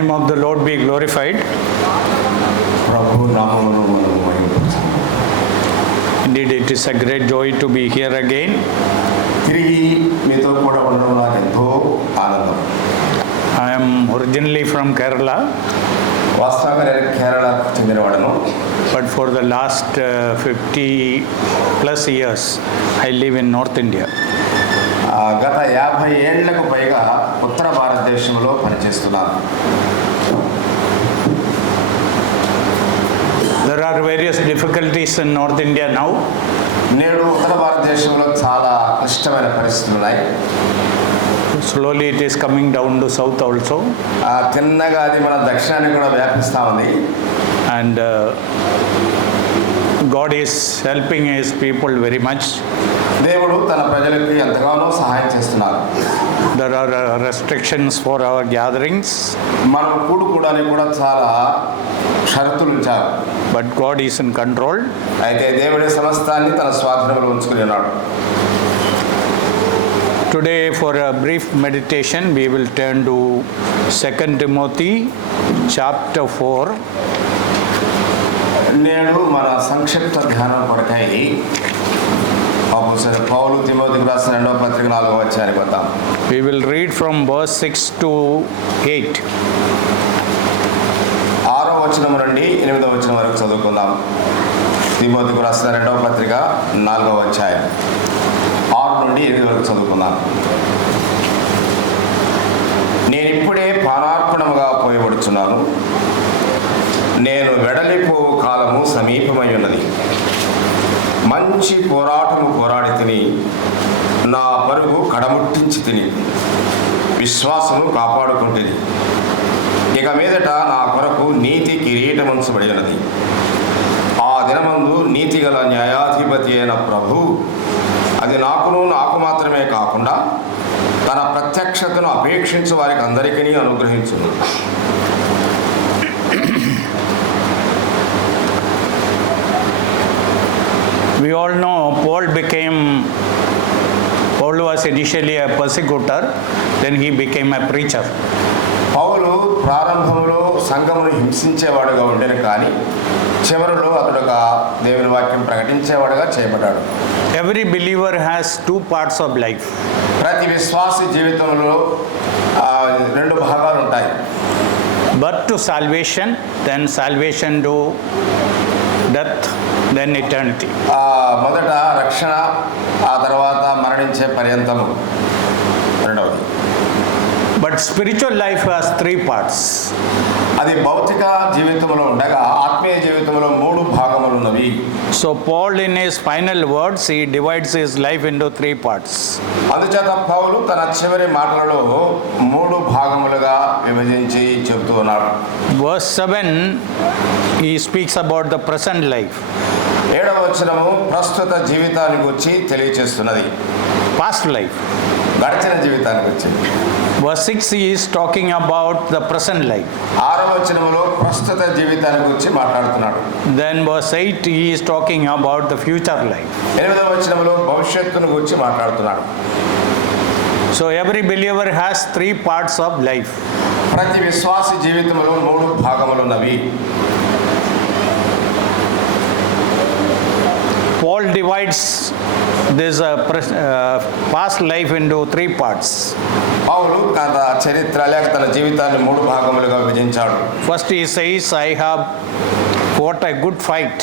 name of the Lord be glorified. Indeed, it is a great joy to be here again. I am originally from Kerala, but for the last 50 plus years I live in North India. గత 50 ఏళ్లకు పైగా ఉత్తర భారతదేశంలో పనిచేస్తున్నాను. There are various difficulties in North India now. నేడు ఉత్తర భారతదేశంలో చాలా క్లిష్టమైన పరిస్థితులు ఉన్నాయి. Slowly it is coming down to south also. తిన్నగా అది మన దక్షిణానికి కూడా వ్యాపిస్తూ ఉంది. And God is helping His people very much. దేవుడు తన ప్రజలకు ఎంతగానో సహాయం చేస్తున్నారు. There are restrictions for our gatherings. మనం కూడుకోవడానికి కూడా చాలా షరతులు ఉంచారు. But God is in control. అయితే దేవుడి సమస్తాన్ని తన స్వాధీనంలో ఉంచుకుని ఉన్నాడు. Today for a brief meditation we will turn to 2 Timothy chapter 4. నేడు మన సంక్షిప్త ధ్యానం కొరకై పౌలు తిమోతికి రాసిన 2వ పత్రిక 4వ అధ్యాయానికి వద్దాం. We will read from verse 6 to 8. 6వ వచనం నుండి 8వ వచనం వరకు చదువుకుందాం. తిమోతికి రాసిన 2వ పత్రిక 4వ అధ్యాయం 6 నుండి 8 వరకు చదువుకుందాం. నేను ఇప్పుడే పానార్పణముగా పోయబడుచున్నాను. నేను వెడలిపోవు కాలము సమీపమై ఉన్నది. మంచి పోరాటము పోరాడి తిని నా పరుగు కడముట్టించి తిని విశ్వాసము కాపాడుకుంటుంది. ఇక మీదట నా కొరకు నీతి కిరీటం ఉంచబడి ఉన్నది. ఆ దినమందు నీతిగల న్యాయాధిపతి అయిన ప్రభు అది నాకు మాత్రమే కాకుండా తన ప్రత్యక్షతను అపేక్షించు వారికి అందరికీ అనుగ్రహించును. We all know Paul was initially a persecutor, then he became a preacher. పౌలు ప్రారంభంలో సంఘమును హింసించేవాడుగా ఉండేను, కానీ చివరిలో అతడు దేవుని వాక్యం ప్రకటించేవాడుగా చేయబడ్డాడు. Every believer has two parts of life. ప్రతి విశ్వాసి జీవితంలో 2 భాగాలు ఉంటాయి. Birth to salvation, then salvation to death, then eternity. మొదట రక్షణ, ఆ తర్వాత మరణించే పర్యంతము రెండవది. But spiritual life has 3 parts. అది భౌతిక జీవితంలో ఉండగా ఆత్మీయ జీవితంలో 3 భాగములు ఉన్నవి. So Paul in his final words he divides his life into 3 parts. అందుచేత పౌలు తన చివరి మాటలలో 3 భాగములుగా విభజించి చెబుతూ ఉన్నాడు. Verse 7 he speaks about the present life. 7వ వచనము ప్రస్తుత జీవితాన్ని గురించి తెలియజేస్తున్నది. Past life. గడిచిన జీవితాన్ని గురించి. Verse 6 he is talking about the present life. 6వ వచనములో ప్రస్తుత జీవితాన్ని గురించి మాట్లాడుతున్నాడు. Then verse 8 he is talking about the future life. 8వ వచనములో భవిష్యత్తును గురించి మాట్లాడుతున్నాడు. So every believer has 3 parts of life. ప్రతి విశ్వాసి జీవితంలో 3 భాగములు ఉన్నవి. Paul divides this past life into 3 parts. పౌలు తన చరిత్ర లేక తన జీవితాన్ని 3 భాగములుగా విభజించాడు. First he says I have fought a good fight.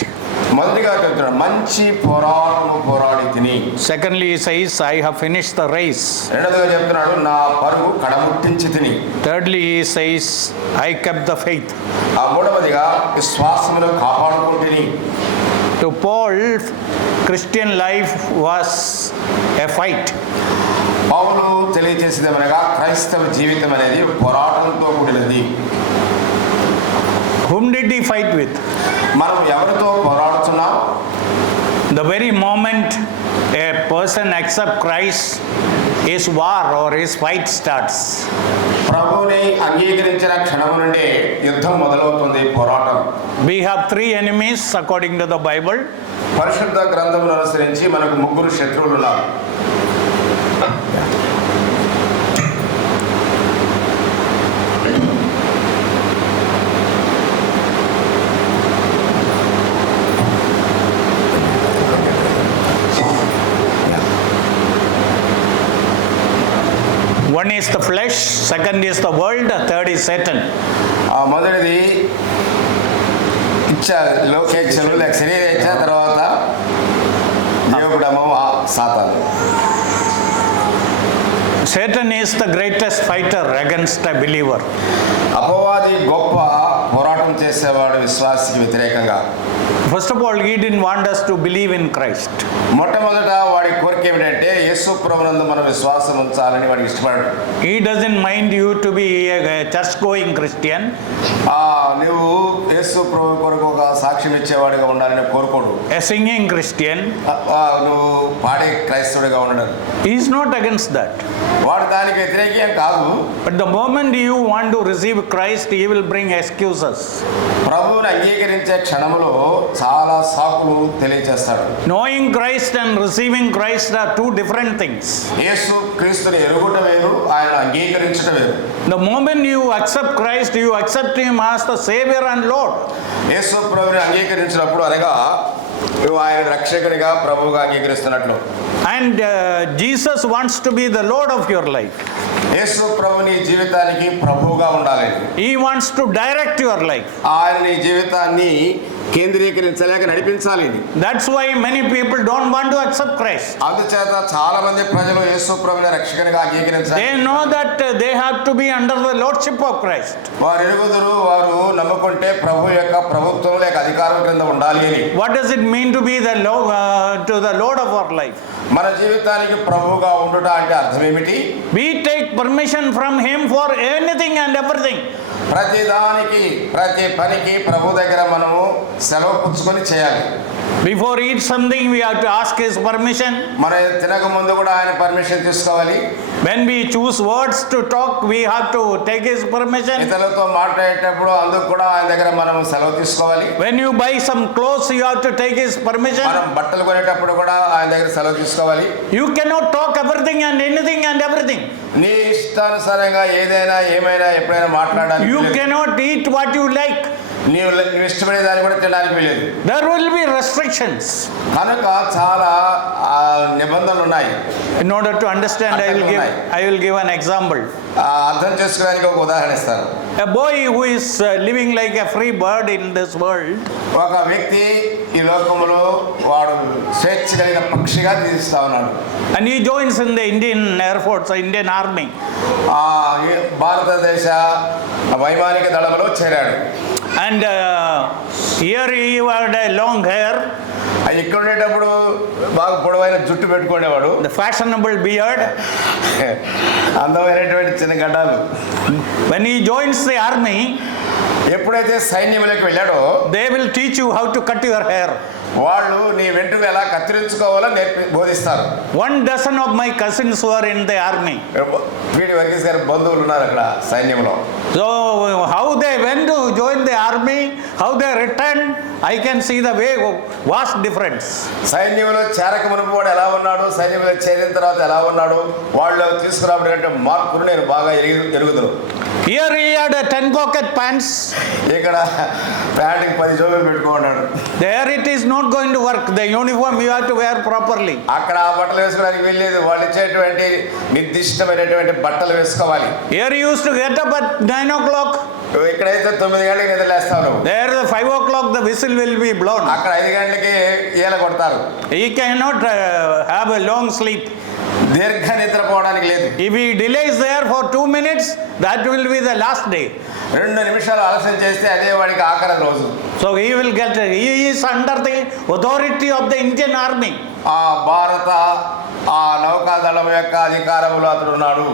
మొదటిగా చెప్తున్నాడు మంచి పోరాటము పోరాడి తిని. Secondly he says I have finished the race. రెండవదిగా చెప్తున్నాడు నా పరుగు కడముట్టించి తిని. Thirdly he says I kept the faith. మూడవదిగా విశ్వాసమును కాపాడుకుంటుని. To Paul Christian life was a fight. పౌలు తెలియజేసేదేమనగా క్రైస్తవ జీవితం అనేది పోరాటంతో కూడినది. Whom did he fight with? మనం ఎవరితో పోరాడుతున్నాం? The very moment a person accepts Christ, his war or his fight starts. ప్రభువుని అంగీకరించిన క్షణం నుండి యుద్ధం మొదలవుతుంది, పోరాటం. We have 3 enemies according to the Bible. పరిశుద్ధ గ్రంథమును అనుసరించి మనకు 3 శత్రువులు ఉన్నారు. One is the flesh, second is the world, third is Satan. మొదటిది ఇచ్చ లోకేచ్ఛలు లేక శరీరేచ్ఛ, తర్వాత దేవుడము సాతాను. Satan is the greatest fighter against a believer. అపవాది గొప్ప పోరాటం చేసేవాడు విశ్వాసికి వ్యతిరేకంగా. First of all, he didn't want us to believe in Christ. మొట్టమొదట వాడి కోరిక ఏమిటంటే యేసు ప్రభునందు మనం విశ్వాసం ఉంచాలని వాడికి ఇష్టపడాడు. He doesn't mind you to be a church-going Christian. నువ్వు యేసు ప్రభు కొరకు ఒక సాక్ష్యం ఇచ్చేవాడిగా ఉండాలని కోరుకోడు. A singing Christian. నువ్వు పాడే క్రైస్తవుడిగా ఉండడం. He is not against that. వాడు దానికి వ్యతిరేకం కాదు. But the moment you want to receive Christ, he will bring excuses. ప్రభువుని అంగీకరించే క్షణంలో చాలా సాకులు తెలియజేస్తాడు. Knowing Christ and receiving Christ are two different things. యేసు క్రీస్తుని ఎరుగుట వేరు, ఆయన అంగీకరించడం వేరు. The moment you accept Christ, you accept him as the Savior and Lord. యేసు ప్రభువుని అంగీకరించినప్పుడు అనగా నువ్వు ఆయన రక్షకునిగా ప్రభువుగా అంగీకరిస్తున్నట్లు. And Jesus wants to be the Lord of your life. యేసు ప్రభు నీ జీవితానికి ప్రభువుగా ఉండాలి. He wants to direct your life. ఆయన నీ జీవితాన్ని కేంద్రీకరించలేక నడిపించాలి. That's why many people don't want to accept Christ. అందుచేత చాలా మంది ప్రజలు యేసు ప్రభువుని రక్షకునిగా అంగీకరించాలి. They know that they have to be under the lordship of Christ. వారు ఎరుగుదురు, వారు నమ్ముకుంటే ప్రభు యొక్క ప్రభుత్వం లేక అధికారం క్రింద ఉండాలి అని. What does it mean to be the Lord of our life? మన జీవితానికి ప్రభువుగా ఉండుట అంటే అర్థం ఏమిటి? We take permission from him for anything and everything. ప్రతి దానికి ప్రతి పనికి ప్రభు దగ్గర మనము సెలవు పుచ్చుకొని చేయాలి. Before eat something, we have to ask his permission. మనం తినక ముందు కూడా ఆయన పర్మిషన్ తీసుకోవాలి. When we choose words to talk, we have to take his permission. ఇతరులతో మాట్లాడేటప్పుడు అందుకు కూడా ఆయన దగ్గర మనం సెలవు తీసుకోవాలి. When you buy some clothes, you have to take his permission. మనం బట్టలు కొనేటప్పుడు కూడా ఆయన దగ్గర సెలవు తీసుకోవాలి. You cannot talk everything and anything and everything. నీ ఇష్టానుసారంగా ఏదైనా ఏమైనా ఎప్పుడైనా మాట్లాడాలి. You cannot eat what you like. నీవు ఇష్టపడే దాన్ని కూడా తినడానికి వీలేదు. There will be restrictions. కనుక చాలా నిబంధనలు ఉన్నాయి. In order to understand, I will give an example. అర్థం చేసుకోవడానికి ఒక ఉదాహరణ ఇస్తాను. A boy who is living like a free bird in this world. ఒక వ్యక్తి ఈ లోకంలో వాడు స్వేచ్ఛ కలిగిన పక్షిగా జీవిస్తా ఉన్నాడు. And he joins in the Indian Air Force, Indian Army. భారతదేశ వైమానిక దళంలో చేరాడు. And here he had a long hair. ఇక్కడ ఉండేటప్పుడు బాగా పొడవైన జుట్టు పెట్టుకునేవాడు. The fashionable beard. అందమైనటువంటి చిన్న గడ్డాలు. When he joins the army, ఎప్పుడైతే సైన్యంలోకి వెళ్ళాడో they will teach you how to cut your hair. వాళ్ళు నీ వెంట్రుక ఎలా కత్తిరించుకోవాలో బోధిస్తారు. 1 of my cousins were in the army. వీడి వర్గీస్ గారి బంధువులు ఉన్నారు అక్కడ సైన్యంలో. So how they went to join the army, how they returned, I can see the way vast difference. సైన్యంలో చేరక మునుపు వాడు ఎలా ఉన్నాడు, సైన్యంలో చేరిన తర్వాత ఎలా ఉన్నాడు, వాళ్ళు తీసుకురాబడినట్టు మార్పులు నేను బాగా ఎరుగుదును. Here he had a 10 pocket pants. ఇక్కడ ప్యాంట్కి 10 జోబులు పెట్టుకున్నాడు. There it is not going to work. The uniform you have to wear properly. అక్కడ ఆ బట్టలు వేసుకోవడానికి వెళ్ళలేదు. వాళ్ళు ఇచ్చేటువంటి నిర్దిష్టమైనటువంటి బట్టలు వేసుకోవాలి. Here he used to get up at 9 o'clock. ఇక్కడైతే 9 గంటలకు నిద్రలేస్తావు. There the 5 o'clock the whistle will be blown. అక్కడ 5 గంటలకి ఈల కొడతారు. He cannot have a long sleep. దీర్ఘ నిద్రపోవడానికి లేదు. If he delays there for 2 minutes, that will be the last day. 2 నిమిషాలు ఆలస్యం చేస్తే అదే వాడికి ఆఖరి రోజు. So he is under the authority of the Indian Army. ఆ భారత నౌకాదళం యొక్క అధికారంలో అతడు ఉన్నాడు.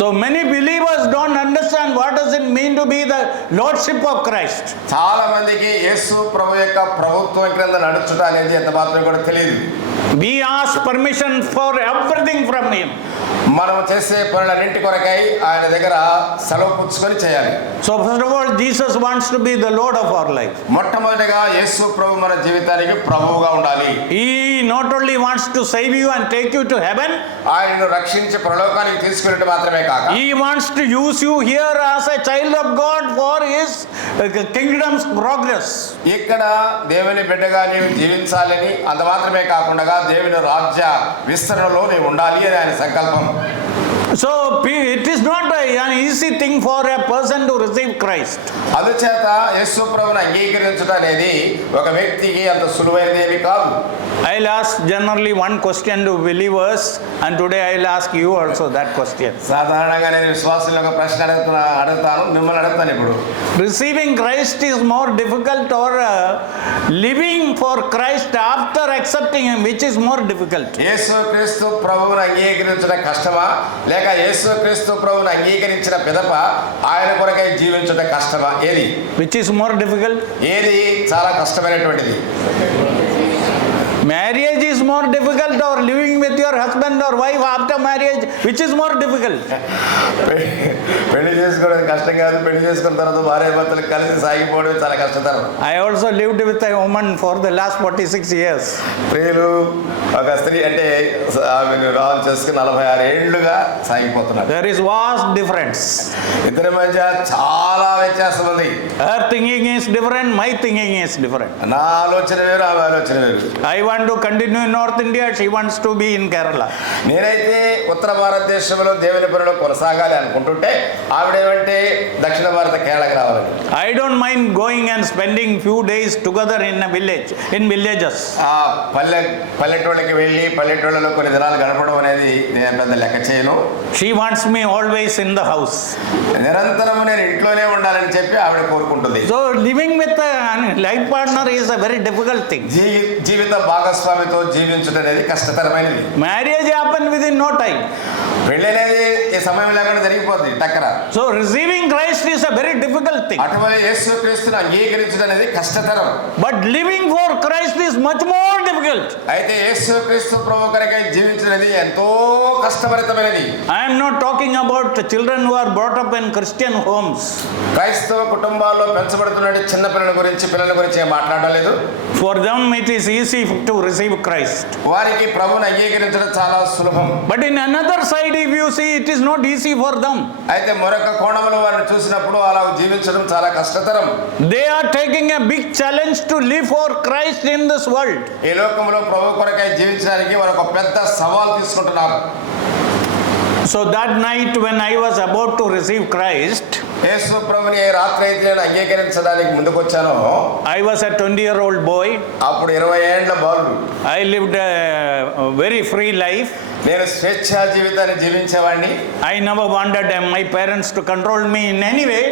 So many believers don't understand what does it mean to be the lordship of Christ. చాలా మందికి యేసు ప్రభు యొక్క ప్రభుత్వం క్రింద నడుచుట అనేది ఎంత మాత్రం కూడా తెలియదు. We ask permission for everything from him. మనం చేసే పనులన్నింటి కొరకై ఆయన దగ్గర సెలవు పుచ్చుకొని చేయాలి. So first of all, Jesus wants to be the Lord of our life. మొట్టమొదటిగా యేసు ప్రభు మన జీవితానికి ప్రభువుగా ఉండాలి. He not only wants to save you and take you to heaven, ఆయనను రక్షించి పరలోకానికి తీసుకెళ్ళడం మాత్రమే కాక he wants to use you here as a child of God for his kingdom's progress. ఇక్కడ దేవుని బిడ్డగా నీవు జీవించాలని అంత మాత్రమే కాకుండా దేవుని రాజ్య విస్తరణలో నీవు ఉండాలి అని ఆయన సంకల్పం. So it is not an easy thing for a person to receive Christ. అందుచేత యేసు ప్రభువుని అంగీకరించడం అనేది ఒక వ్యక్తికి అంత సులువైనది ఏమీ కాదు. I'll ask generally one question to believers, and today I'll ask you also that question. సాధారణంగా నేను విశ్వాసులకు ఒక ప్రశ్న అడుగుతాను, మిమ్మల్ని అడుగుతాను ఇప్పుడు. Receiving Christ is more difficult, or living for Christ after accepting Him, which is more difficult? యేసుక్రీస్తు ప్రభువుని అంగీకరించడం కష్టమా, లేక యేసుక్రీస్తు ప్రభువుని అంగీకరించిన పిదప ఆయన కొరకై జీవించడం కష్టమా? ఏది? Which is more difficult? ఏది చాలా కష్టమైనటువంటిది? Marriage is more difficult, or living with your husband or wife after marriage, which is more difficult? పెళ్లి చేసుకోవడం కష్టం కాదు, పెళ్లి చేసుకున్న తర్వాత భార్య భర్తలు కలిసి సాగిపోవడం చాలా కష్టతరం. I also lived with a woman for the last 46 years. ప్రియులు, ఒక స్త్రీ అంటే ఆమె వివాహం చేసుకుని 46 ఏళ్లుగా సాగిపోతున్నారు. There is vast difference. ఇద్దరి మధ్య చాలా వ్యత్యాసం ఉంది. Her thinking is different, my thinking is different. నా ఆలోచన వేరు, ఆమె ఆలోచన వేరు. I want to continue in North India, she wants to be in Kerala. నేనైతే ఉత్తర భారతదేశంలో దేవుని పనిలో కొనసాగాలి అనుకుంటుంటే ఆవిడేమంటే దక్షిణ భారత కేరళకి రావాలని. I don't mind going and spending few days together in a village, in villages. ఆ పల్లెటూళ్ళకి వెళ్ళి పల్లెటూళ్ళలో కొన్ని దినాలు గడపడం అనేది నేను పెద్ద లెక్క చేయను. She wants me always in the house. నిరంతరం నేను ఇంట్లోనే ఉండాలని చెప్పి ఆవిడ కోరుకుంటుంది. So living with a life partner is a very difficult thing. జీవిత భాగస్వామితో జీవించడం అనేది కష్టతరమైనది. Marriage happens within no time. పెళ్లి అనేది ఈ సమయం లేకుండా జరిగిపోతుంది టక్కర. So receiving Christ is a very difficult thing. అటువంటి యేసుక్రీస్తుని అంగీకరించడం అనేది కష్టతరం. But living for Christ is much more difficult. అయితే యేసుక్రీస్తు ప్రభు కొరకై జీవించడం అనేది ఎంతో కష్టభరితమైనది. I am not talking about the children who are brought up in Christian homes. క్రైస్తవ కుటుంబాల్లో పెంచబడుతున్న చిన్న పిల్లల గురించి మాట్లాడలేదు. For them it is easy to receive Christ. వారికి ప్రభువుని అంగీకరించడం చాలా సులభం. But in another side, if you see, it is not easy for them. అయితే మరొక కోణంలో వారిని చూసినప్పుడు అలా జీవించడం చాలా కష్టతరం. They are taking a big challenge to live for Christ in this world. ఈ లోకంలో ప్రభు కొరకై జీవించడానికి వారు ఒక పెద్ద సవాల్ తీసుకుంటున్నారు. So that night when I was about to receive Christ, యేసు ప్రభుని ఏ రాత్రి అయితే నేను అంగీకరించడానికి ముందుకు వచ్చానో, I was a 20-year-old boy. అప్పుడు 20 ఏళ్ల బాలుడు. I lived a very free life. నేను స్వేచ్ఛా జీవితాన్ని జీవించేవాడిని. I never wanted my parents to control me in any way.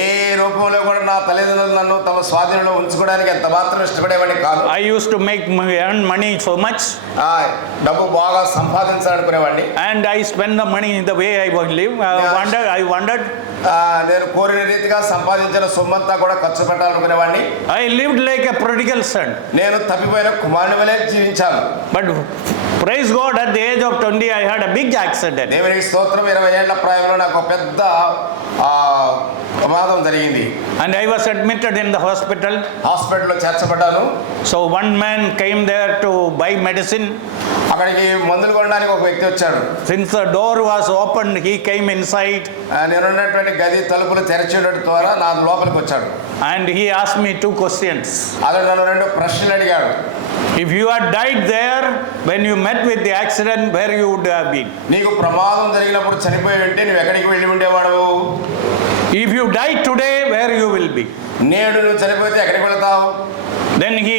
ఏ రూపంలో కూడా నా తల్లిదండ్రులు నన్ను తమ స్వాధీనంలో ఉంచుకోవడానికి ఎంత మాత్రం ఇష్టపడేవాడిని కాదు. I used to earn money so much. డబ్బు బాగా సంపాదించాలనుకునేవాడిని. And I spend the money in the way I would live. I wanted. నేను కోరిన రీతిగా సంపాదించిన సొమ్మంతా కూడా ఖర్చు పెట్టాలనుకునేవాడిని. I lived like a prodigal son. నేను తప్పిపోయిన కుమారుని వలె జీవించాను. But praise God, at the age of 20 I had a big accident. దేవునికి స్తోత్రం, 20 ఏళ్ల ప్రాయంలో నాకు పెద్ద ప్రమాదం జరిగింది. And I was admitted in the hospital. హాస్పిటల్లో చేర్చబడ్డాను. So one man came there to buy medicine. అక్కడికి మందులు కొనడానికి ఒక వ్యక్తి వచ్చాడు. Since the door was opened, he came inside. నేనున్నటువంటి గది తలుపులు తెరచేయడం ద్వారా నా లోపలికి వచ్చాడు. And he asked me 2 questions. అతడు నన్ను 2 ప్రశ్నలు అడిగాడు. If you had died there when you met with the accident, where you would have been? నీకు ప్రమాదం జరిగినప్పుడు చనిపోయి ఉంటే నువ్వు ఎక్కడికి వెళ్ళి ఉండేవాడు? If you die today, where you will be? నేడు నువ్వు చనిపోతే ఎక్కడికి వెళ్తావు? Then he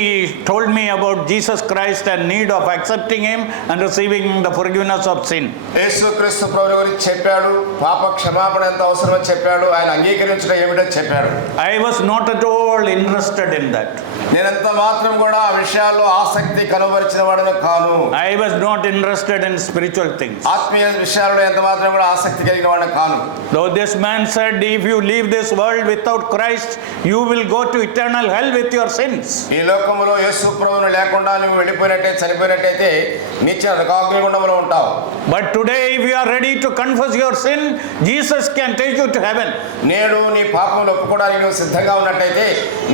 told me about Jesus Christ and need of accepting Him and receiving the forgiveness of sin. యేసుక్రీస్తు ప్రభువు గురించి చెప్పాడు. పాప క్షమాపణ ఎంత అవసరమో చెప్పాడు. ఆయన అంగీకరించడం ఏమిటో చెప్పాడు. I was not at all interested in that. నేనంత మాత్రం కూడా ఆ విషయాల్లో ఆసక్తి కనబరిచిన వాడను కాను. I was not interested in spiritual things. ఆత్మీయ విషయాల్లో ఎంత మాత్రం కూడా ఆసక్తి కలిగిన వాడను కాను. Though this man said, if you leave this world without Christ, you will go to eternal hell with your sins. ఈ లోకంలో యేసు ప్రభువును లేకుండా నువ్వు వెళ్ళిపోయినట్టే చనిపోయినట్టయితే నిత్య నరకాగ్నిగుండంలో ఉంటావు. But today, if you are ready to confess your sin, Jesus can take you to heaven. నేడు నీ పాపములు ఒప్పుకోవడానికి నువ్వు సిద్ధంగా ఉన్నట్టయితే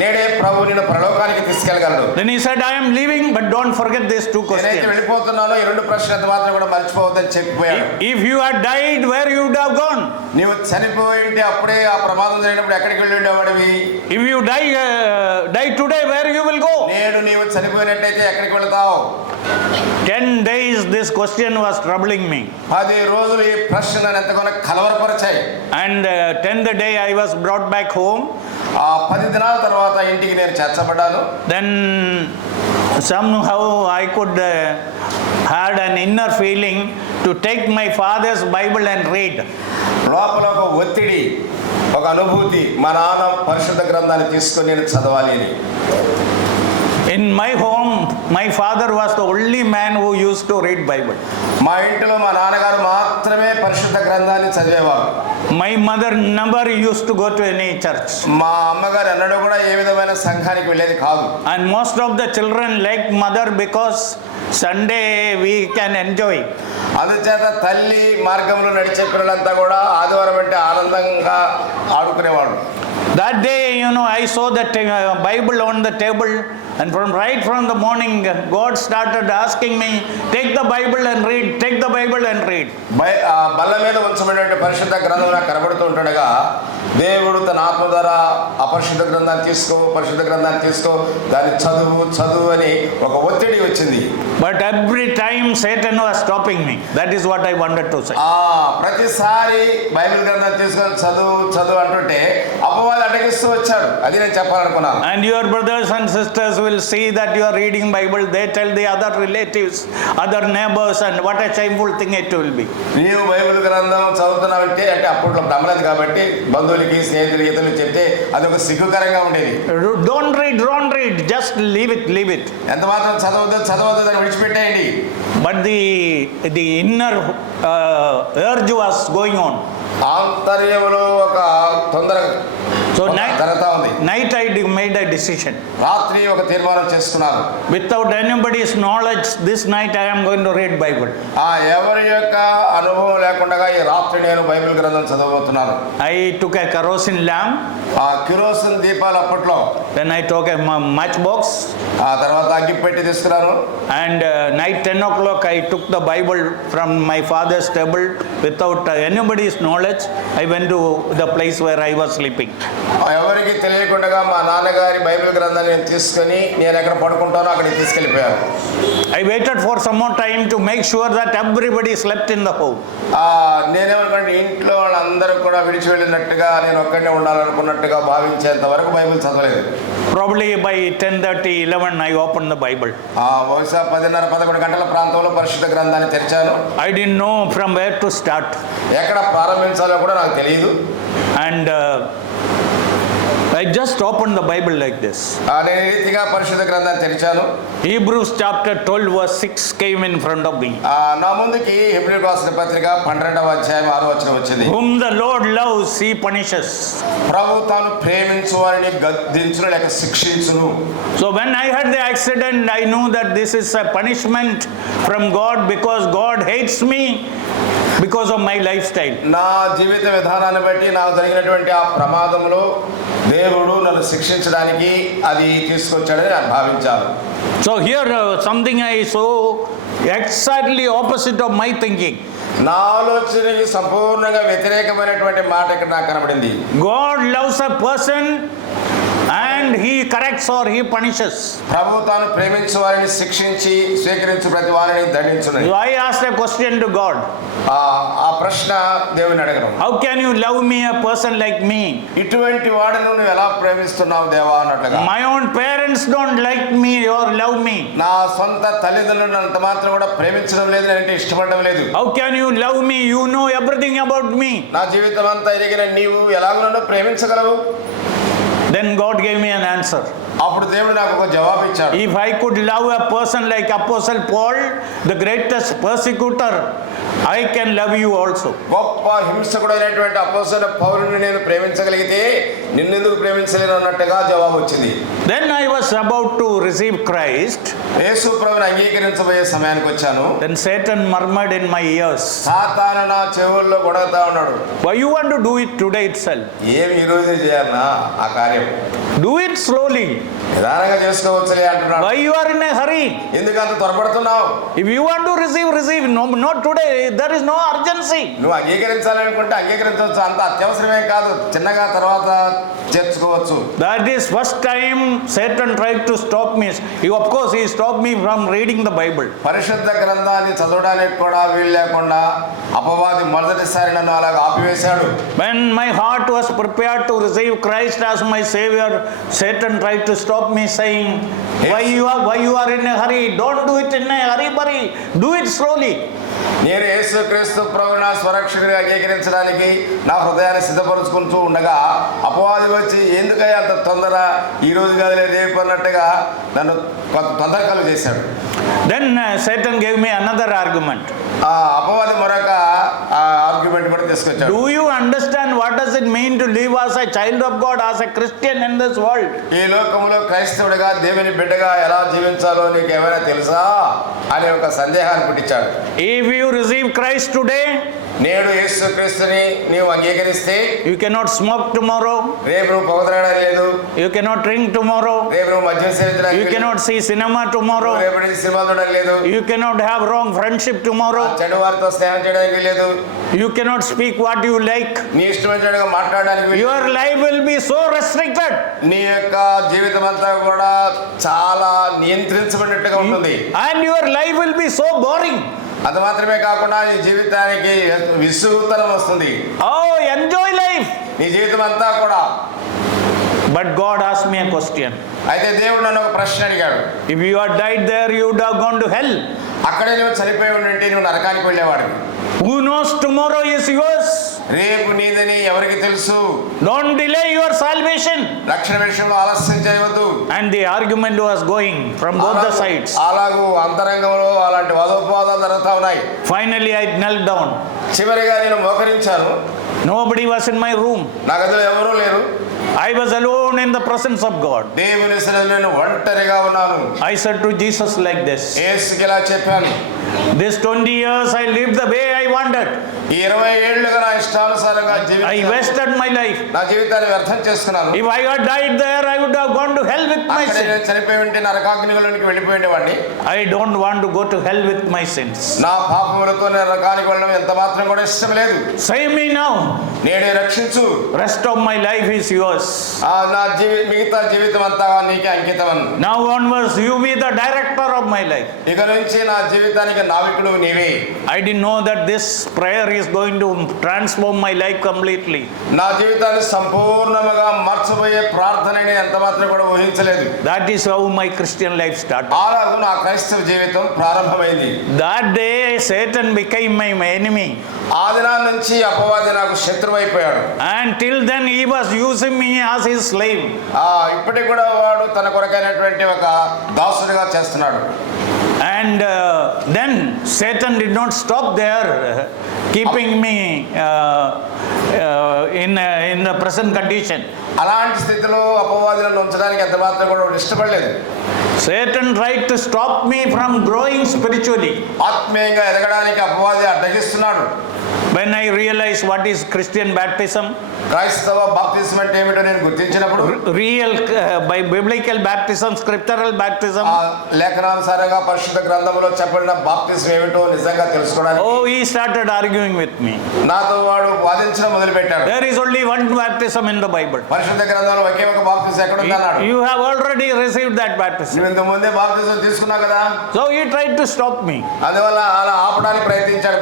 నేడే ప్రభువు నిన్ను పరలోకానికి తీసుకెళ్ళగలడు. Then he said, I am leaving, but don't forget these 2 questions. నేనైతే వెళ్ళిపోతున్నానో ఈ 2 ప్రశ్నలు ఎంత మాత్రం కూడా మర్చిపోవద్దని చెప్పిపోయాడు. If you had died, where you would have gone? నీవు చనిపోయి ఉంటే అప్పుడే ఆ ప్రమాదం జరిగినప్పుడు ఎక్కడికి వెళ్ళి ఉండేవాడివి? If you die today, where you will go? నేడు నీవు చనిపోయినట్టయితే ఎక్కడికి వెళ్తావు? 10 days this question was troubling me. 10 రోజులు ఈ ప్రశ్న నన్ను ఎంతగానో కలవరపరిచాయి. And 10th day I was brought back home. ఆ 10 దినాల తర్వాత ఇంటికి నేను చేర్చబడ్డాను. Then somehow I could had an inner feeling to take my father's Bible and read. లోపల ఒక ఒత్తిడి, ఒక అనుభూతి, మా నాన్న పరిశుద్ధ గ్రంథాన్ని తీసుకొని నేను చదవాలి అని. In my home, my father was the only man who used to read Bible. మా ఇంటిలో మా నాన్నగారు మాత్రమే పరిశుద్ధ గ్రంథాన్ని చదివేవారు. My mother never used to go to any church. మా అమ్మగారు ఎన్నడూ కూడా ఏ విధమైన సంఘానికి వెళ్ళేది కాదు. And most of the children like mother because Sunday we can enjoy. అందుచేత తల్లి మార్గంలో నడిచే పిల్లలంతా కూడా ఆదివారం అంటే ఆనందంగా ఆడుకునేవాడు. That day, I saw that Bible on the table, and right from the morning, God started asking me, take the Bible and read, take the Bible and read. బల్ల మీద ఉంచబడినటువంటి పరిశుద్ధ గ్రంథం నాకు కనబడుతూ ఉంటుండగా దేవుడు తన ఆత్మ ద్వారా అపరిశుద్ధ గ్రంథాన్ని తీసుకో, దాన్ని చదువు అని ఒక ఒత్తిడి వచ్చింది. But every time Satan was stopping me. That is what I wanted to say. ప్రతిసారి బైబిల్ గ్రంథాన్ని తీసుకొని చదువు అంటుంటే అపవాది అడ్డగిస్తూ వచ్చాడు. అది నేను చెప్పాలనుకున్నాను. And your brothers and sisters will see that you are reading Bible. They tell the other relatives, other neighbors, and what a shameful thing it will be. నీవు బైబిల్ గ్రంథం చదువుతున్నావంటే అంటే అప్పట్లో నమ్మలేదు కాబట్టి బంధువులకి స్నేహితులకి ఇతరులకు చెప్తే అది ఒక సిగ్గుకరంగా ఉండేది. Don't read, just leave it. ఎంత మాత్రం చదవద్దు దాన్ని విడిచిపెట్టేయండి. But the inner urge was going on. ఆంతర్యంలో ఒక తొందర జరుగుతా ఉంది. Night I made a decision. రాత్రి ఒక తీర్మానం చేసుకున్నాను. Without anybody's knowledge, this night I am going to read Bible. ఎవరి యొక్క అనుభవం లేకుండా ఈ రాత్రి నేను బైబిల్ గ్రంథం చదవబోతున్నాను. I took a kerosene lamp. Kerosene దీపాలు అప్పట్లో. Then I took a match box. ఆ తర్వాత అగ్గిపెట్టి తీసుకున్నాను. And night 10 o'clock I took the Bible from my father's table without anybody's knowledge. I went to the place where I was sleeping. ఎవరికి తెలియకుండా మా నాన్నగారి బైబిల్ గ్రంథాన్ని నేను తీసుకొని నేను ఎక్కడ పడుకుంటానో అక్కడికి తీసుకెళ్ళిపోయాను. I waited for some more time to make sure that everybody slept in the home. నేనేమనుకోండి ఇంట్లో వాళ్ళందరూ కూడా విడిచి వెళ్ళినట్టుగా నేను ఒక్కడే ఉండాలనుకున్నట్టుగా భావించేంత వరకు బైబిల్ చదవలేదు. Probably by 10:30, 11 I opened the Bible. బహుశా 10:30-11 గంటల ప్రాంతంలో పరిశుద్ధ గ్రంథాన్ని తెరిచాను. I didn't know from where to start. ఎక్కడ ప్రారంభించాలో కూడా నాకు తెలియదు. And I just opened the Bible like this. నేను ఈ రీతిగా పరిశుద్ధ గ్రంథాన్ని తెరిచాను. Hebrews chapter 12 verse 6 came in front of me. నా ముందుకి హెబ్రీయులకు రాసిన పత్రిక 12వ అధ్యాయం 6వ వచనం వచ్చింది. Whom the Lord loves, he punishes. ప్రభు తాను ప్రేమించు వారిని గద్దించును లేక శిక్షించును. So when I had the accident, I knew that this is a punishment from God because God hates me because of my lifestyle. నా జీవిత విధానాన్ని బట్టి నాకు జరిగినటువంటి ఆ ప్రమాదంలో దేవుడు నన్ను శిక్షించడానికి అది తీసుకొచ్చాడని నేను భావించాను. So here something I saw exactly opposite of my thinking. నా ఆలోచనకి సంపూర్ణంగా వ్యతిరేకమైనటువంటి మాట ఇక్కడ నాకు కనబడింది. God loves a person and he corrects or he punishes. ప్రభు తాను ప్రేమించు వారిని శిక్షించి స్వీకరించు ప్రతి వారిని దండించును. So I asked a question to God. ఆ ప్రశ్న దేవుని అడగను. How can you love me, a person like me? ఇటువంటి వాడిని నువ్వు ఎలా ప్రేమిస్తున్నావు దేవా అన్నట్లుగా. My own parents don't like me or love me. నా సొంత తల్లిదండ్రులను అంత మాత్రం కూడా ప్రేమించడం లేదు, నేనంటే ఇష్టపడడం లేదు. How can you love me? You know everything about me. నా జీవితం అంతా ఎరిగిన నీవు ఎలాగో నన్ను ప్రేమించగలవు? Then God gave me an answer. అప్పుడు దేవుడు నాకు ఒక జవాబు ఇచ్చాడు. If I could love a person like Apostle Paul, the greatest persecutor, I can love you also. గొప్ప హింసకుడైనటువంటి అపోస్తలుడైన పౌలుని నేను ప్రేమించగలిగితే నిన్నెందుకు ప్రేమించలేను అన్నట్టుగా జవాబు వచ్చింది. Then I was about to receive Christ. యేసు ప్రభువుని అంగీకరించబోయే సమయానికి వచ్చాను. Then Satan murmured in my ears. సాతాను నా చెవుల్లో గొడవతా ఉన్నాడు. Why you want to do it today itself? ఏమి ఈ రోజే చేయాలనా ఆ కార్యం? Do it slowly. నిదానంగా చేసుకోవచ్చులే అంటున్నాడు. Why you are in a hurry? ఎందుకు అంత త్వరపడుతున్నావు? If you want to receive, no, not today. There is no urgency. నువ్వు అంగీకరించాలనుకుంటే అంగీకరించవచ్చు, అంత అత్యవసరమే కాదు, చిన్నగా తర్వాత చేర్చుకోవచ్చు. That is first time Satan tried to stop me. Of course, he stopped me from reading the Bible. పరిశుద్ధ గ్రంథాన్ని చదవడానికి కూడా వీలు లేకుండా అపవాది మొదటిసారి నన్ను అలాగ ఆపివేశాడు. When my heart was prepared to receive Christ as my Savior, Satan tried to stop me, saying, why you are in a hurry? Don't do it in a hurry, do it slowly. నేను యేసుక్రీస్తు ప్రభువును నా స్వరక్షకుడిగా అంగీకరించడానికి నా హృదయాన్ని సిద్ధపరుచుకుంటూ ఉండగా అపవాది వచ్చి ఎందుకయ్యా అంత తొందర, ఈ రోజు కాదు రేపు అన్నట్టుగా నన్ను తొందరకాలు చేశాడు. Then Satan gave me another argument. ఆ అపవాది మరొక ఆర్గ్యుమెంట్ కూడా తీసుకొచ్చాడు. Do you understand what does it mean to live as a child of God, as a Christian in this world? ఈ లోకంలో క్రైస్తవుడిగా దేవుని బిడ్డగా ఎలా జీవించాలో నీకు ఏమైనా తెలుసా అనే ఒక సందేహాన్ని పుట్టించాడు. If you receive Christ today, నేడు యేసుక్రీస్తుని నీవు అంగీకరిస్తే you cannot smoke tomorrow, రేపు నువ్వు పొగదరడం లేదు, you cannot drink tomorrow, రేపు నువ్వు మద్యం సేవించడానికి, you cannot see cinema tomorrow, రేపు నుంచి సినిమా చూడడం లేదు, you cannot have wrong friendship tomorrow, చెడు వారితో స్నేహం చేయడానికి లేదు, you cannot speak what you like. నీ ఇష్టమైనట్టుగా మాట్లాడడానికి Your life will be so restricted. నీ యొక్క జీవితం అంతా కూడా చాలా నియంత్రించబడినట్టుగా ఉంటుంది. And your life will be so boring. అది మాత్రమే కాకుండా నీ జీవితానికి విసుగుతనం వస్తుంది. Oh, enjoy life. నీ జీవితం అంతా కూడా. But God asked me a question. అయితే దేవుడు నన్ను ఒక ప్రశ్న అడిగాడు. If you had died there, you would have gone to hell. అక్కడే నువ్వు చనిపోయి ఉంటే నువ్వు నరకానికి వెళ్ళేవాడివి. Who knows tomorrow is yours? రేపు నీదని ఎవరికి తెలుసు? Don't delay your salvation. రక్షణ విషయంలో ఆలస్యం చేయవద్దు. And the argument was going from both the sides. అలాగూ అంతరంగంలో అలాంటి వాదోపవాదాలు జరుగుతూ ఉన్నాయి. Finally, I knelt down. చివరిగా నేను మోకరించాను. Nobody was in my room. నా గదిలో ఎవరూ లేరు. I was alone in the presence of God. దేవుని సన్నిధిలో నేను ఒంటరిగా ఉన్నాను. I said to Jesus like this. యేసుకి ఇలా చెప్పాను. This 20 years I lived the way I wanted. ఈ 20 ఏళ్లుగా నా ఇష్టానుసారంగా జీవించాను. I wasted my life. నా జీవితాన్ని వ్యర్థం చేసుకున్నాను. If I had died there, I would have gone to hell with my అక్కడే sin. నేను చనిపోయి ఉంటే నరకాగ్నిలోనికి వెళ్ళిపోయేవాడిని. I don't want to go to hell with my sins. నా పాపములతో నరకానికి వెళ్ళడం ఎంత మాత్రం కూడా ఇష్టం లేదు. Save me now. నేడే రక్షించు. Rest of my life is yours. నా మిగతా జీవితం అంతా నీకే అంకితం. Now onwards, you be the director of my life. ఇక నుంచి నా జీవితానికి నావికుడు నీవే. I didn't know that this prayer is going to transform my life completely. నా జీవితాన్ని సంపూర్ణంగా మార్చబోయే ప్రార్థనని ఎంత మాత్రం కూడా ఊహించలేదు. That is how my Christian life started. అలాగే నా క్రైస్తవ జీవితం ప్రారంభమైంది. That day Satan became my enemy. ఆ దినాల నుంచి అపవాది నాకు శత్రువు అయిపోయాడు. And till then he was using me as his slave. ఇప్పటికి కూడా వాడు తన కొరకైనటువంటి ఒక దాసుడిగా చేస్తున్నాడు. And then Satan did not stop there, keeping me in the present condition. అలాంటి స్థితిలో అపవాదులను ఉంచడానికి ఎంత మాత్రం కూడా ఇష్టపడలేదు. Satan tried to stop me from growing spiritually. ఆత్మీయంగా ఎదగడానికి అపవాది అడ్డగిస్తున్నాడు. When I realized what is Christian baptism, క్రైస్తవ బాప్తిజం అంటే ఏమిటో నేను గుర్తించినప్పుడు, real by biblical baptism, scriptural baptism, లేఖనానుసారంగా పరిశుద్ధ గ్రంథంలో చెప్పబడిన బాప్తిజం ఏమిటో నిజంగా తెలుసుకోవడానికి, oh, he started arguing with me. నాతో వాడు వాదించడం మొదలుపెట్టాడు. There is only one baptism in the Bible. పరిశుద్ధ గ్రంథంలో ఒకే ఒక బాప్తిజం ఎక్కడ ఉందన్నాడు. You have already received that baptism. నువ్వు ఇంత ముందే బాప్తిజం తీసుకున్నావు కదా. So he tried to stop me. అందువల్ల అలా ఆపడానికి ప్రయత్నించాడు.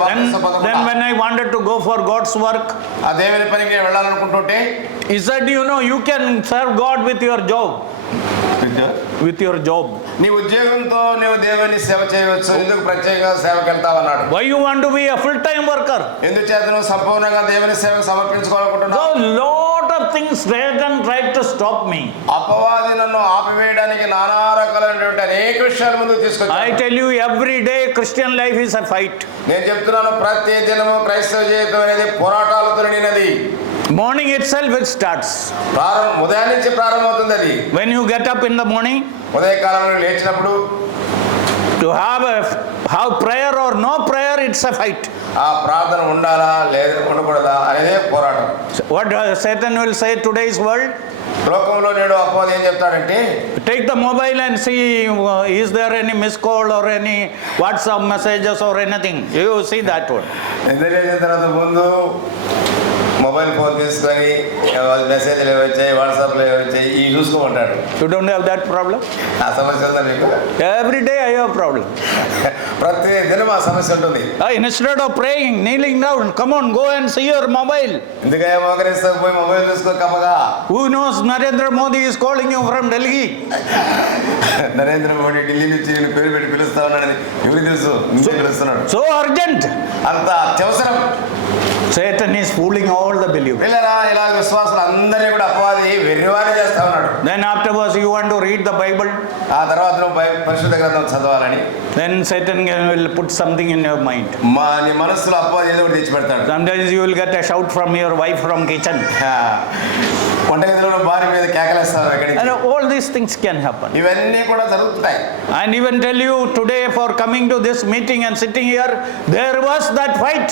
Then when I wanted to go for God's work, ఆ దేవుని పనికి నేను వెళ్ళాలనుకుంటుంటే, he said, you know, you can serve God with your job. With your job. నీ ఉద్యోగంతో నీవు దేవుని సేవ చేయవచ్చు, ఎందుకు ప్రత్యేకంగా సేవకి వెళ్తావన్నాడు. Why you want to be a full-time worker? ఎందుచేత నువ్వు సంపూర్ణంగా దేవుని సేవకు సమర్పించుకోవాలనుకుంటున్నావు. So lot of things Satan tried to stop me. అపవాది నన్ను ఆపివేయడానికి నానా రకాలైనటువంటి అనేక విషయాల ముందుకు తీసుకొచ్చాడు. I tell you, every day Christian life is a fight. నేను చెప్తున్నాను, ప్రతి దినము క్రైస్తవ జీవితం అనేది పోరాటాలతో నిండినది. Morning itself it starts. ఉదయం నుంచి ప్రారంభమవుతుంది అది. When you get up in the morning, ఉదయకాలంలో లేచినప్పుడు to have prayer or no prayer, it's a fight. ఆ ప్రార్థన ఉండాలా లేదా ఉండకూడదా అనేదే పోరాటం. What Satan will say today's world? లోకంలో నేడు అపవాది ఏం చెప్తాడంటే, take the mobile and see is there any missed call or any WhatsApp messages or anything. You see that one. నిద్ర లేచిన తర్వాత ముందు మొబైల్ ఫోన్ తీసుకొని మెసేజ్లు వచ్చాయి, వాట్సాప్లో వచ్చాయి, ఇవి చూసుకోమంటాడు. You don't have that problem? ఆ సమస్య ఉందా మీకు? Every day I have problem. ప్రతి దినం ఆ సమస్య ఉంటుంది. Instead of praying, kneeling down, come on, go and see your mobile. ఎందుకయ్యా మోకరిస్తా పోయి మొబైల్ చూసుకో కమ్మగా. Who knows Narendra Modi is calling you from Delhi? Narendra Modi Delhi నుంచి నేను పేరు పెట్టి పిలుస్తా ఉన్నాడని ఎవరికి తెలుసు? ఇంకే పిలుస్తున్నాడు. So urgent. అంత అత్యవసరం. Satan is fooling all the believers. పిల్లరా ఇలా విశ్వాసులు అందరినీ కూడా అపవాది వెర్రివారి చేస్తా ఉన్నాడు. Then afterwards you want to read the Bible. ఆ తర్వాత నువ్వు పరిశుద్ధ గ్రంథం చదవాలని Then Satan will put something in your mind. నీ మనసులో అపవాది ఏదో ఒకటి తెచ్చి పెడతాడు. Sometimes you will get a shout from your wife from kitchen. వంటగదిలో భార్య మీద కేకలేస్తారు అక్కడికి. And all these things can happen. ఇవన్నీ కూడా జరుగుతాయి. And even tell you today for coming to this meeting and sitting here, there was that fight.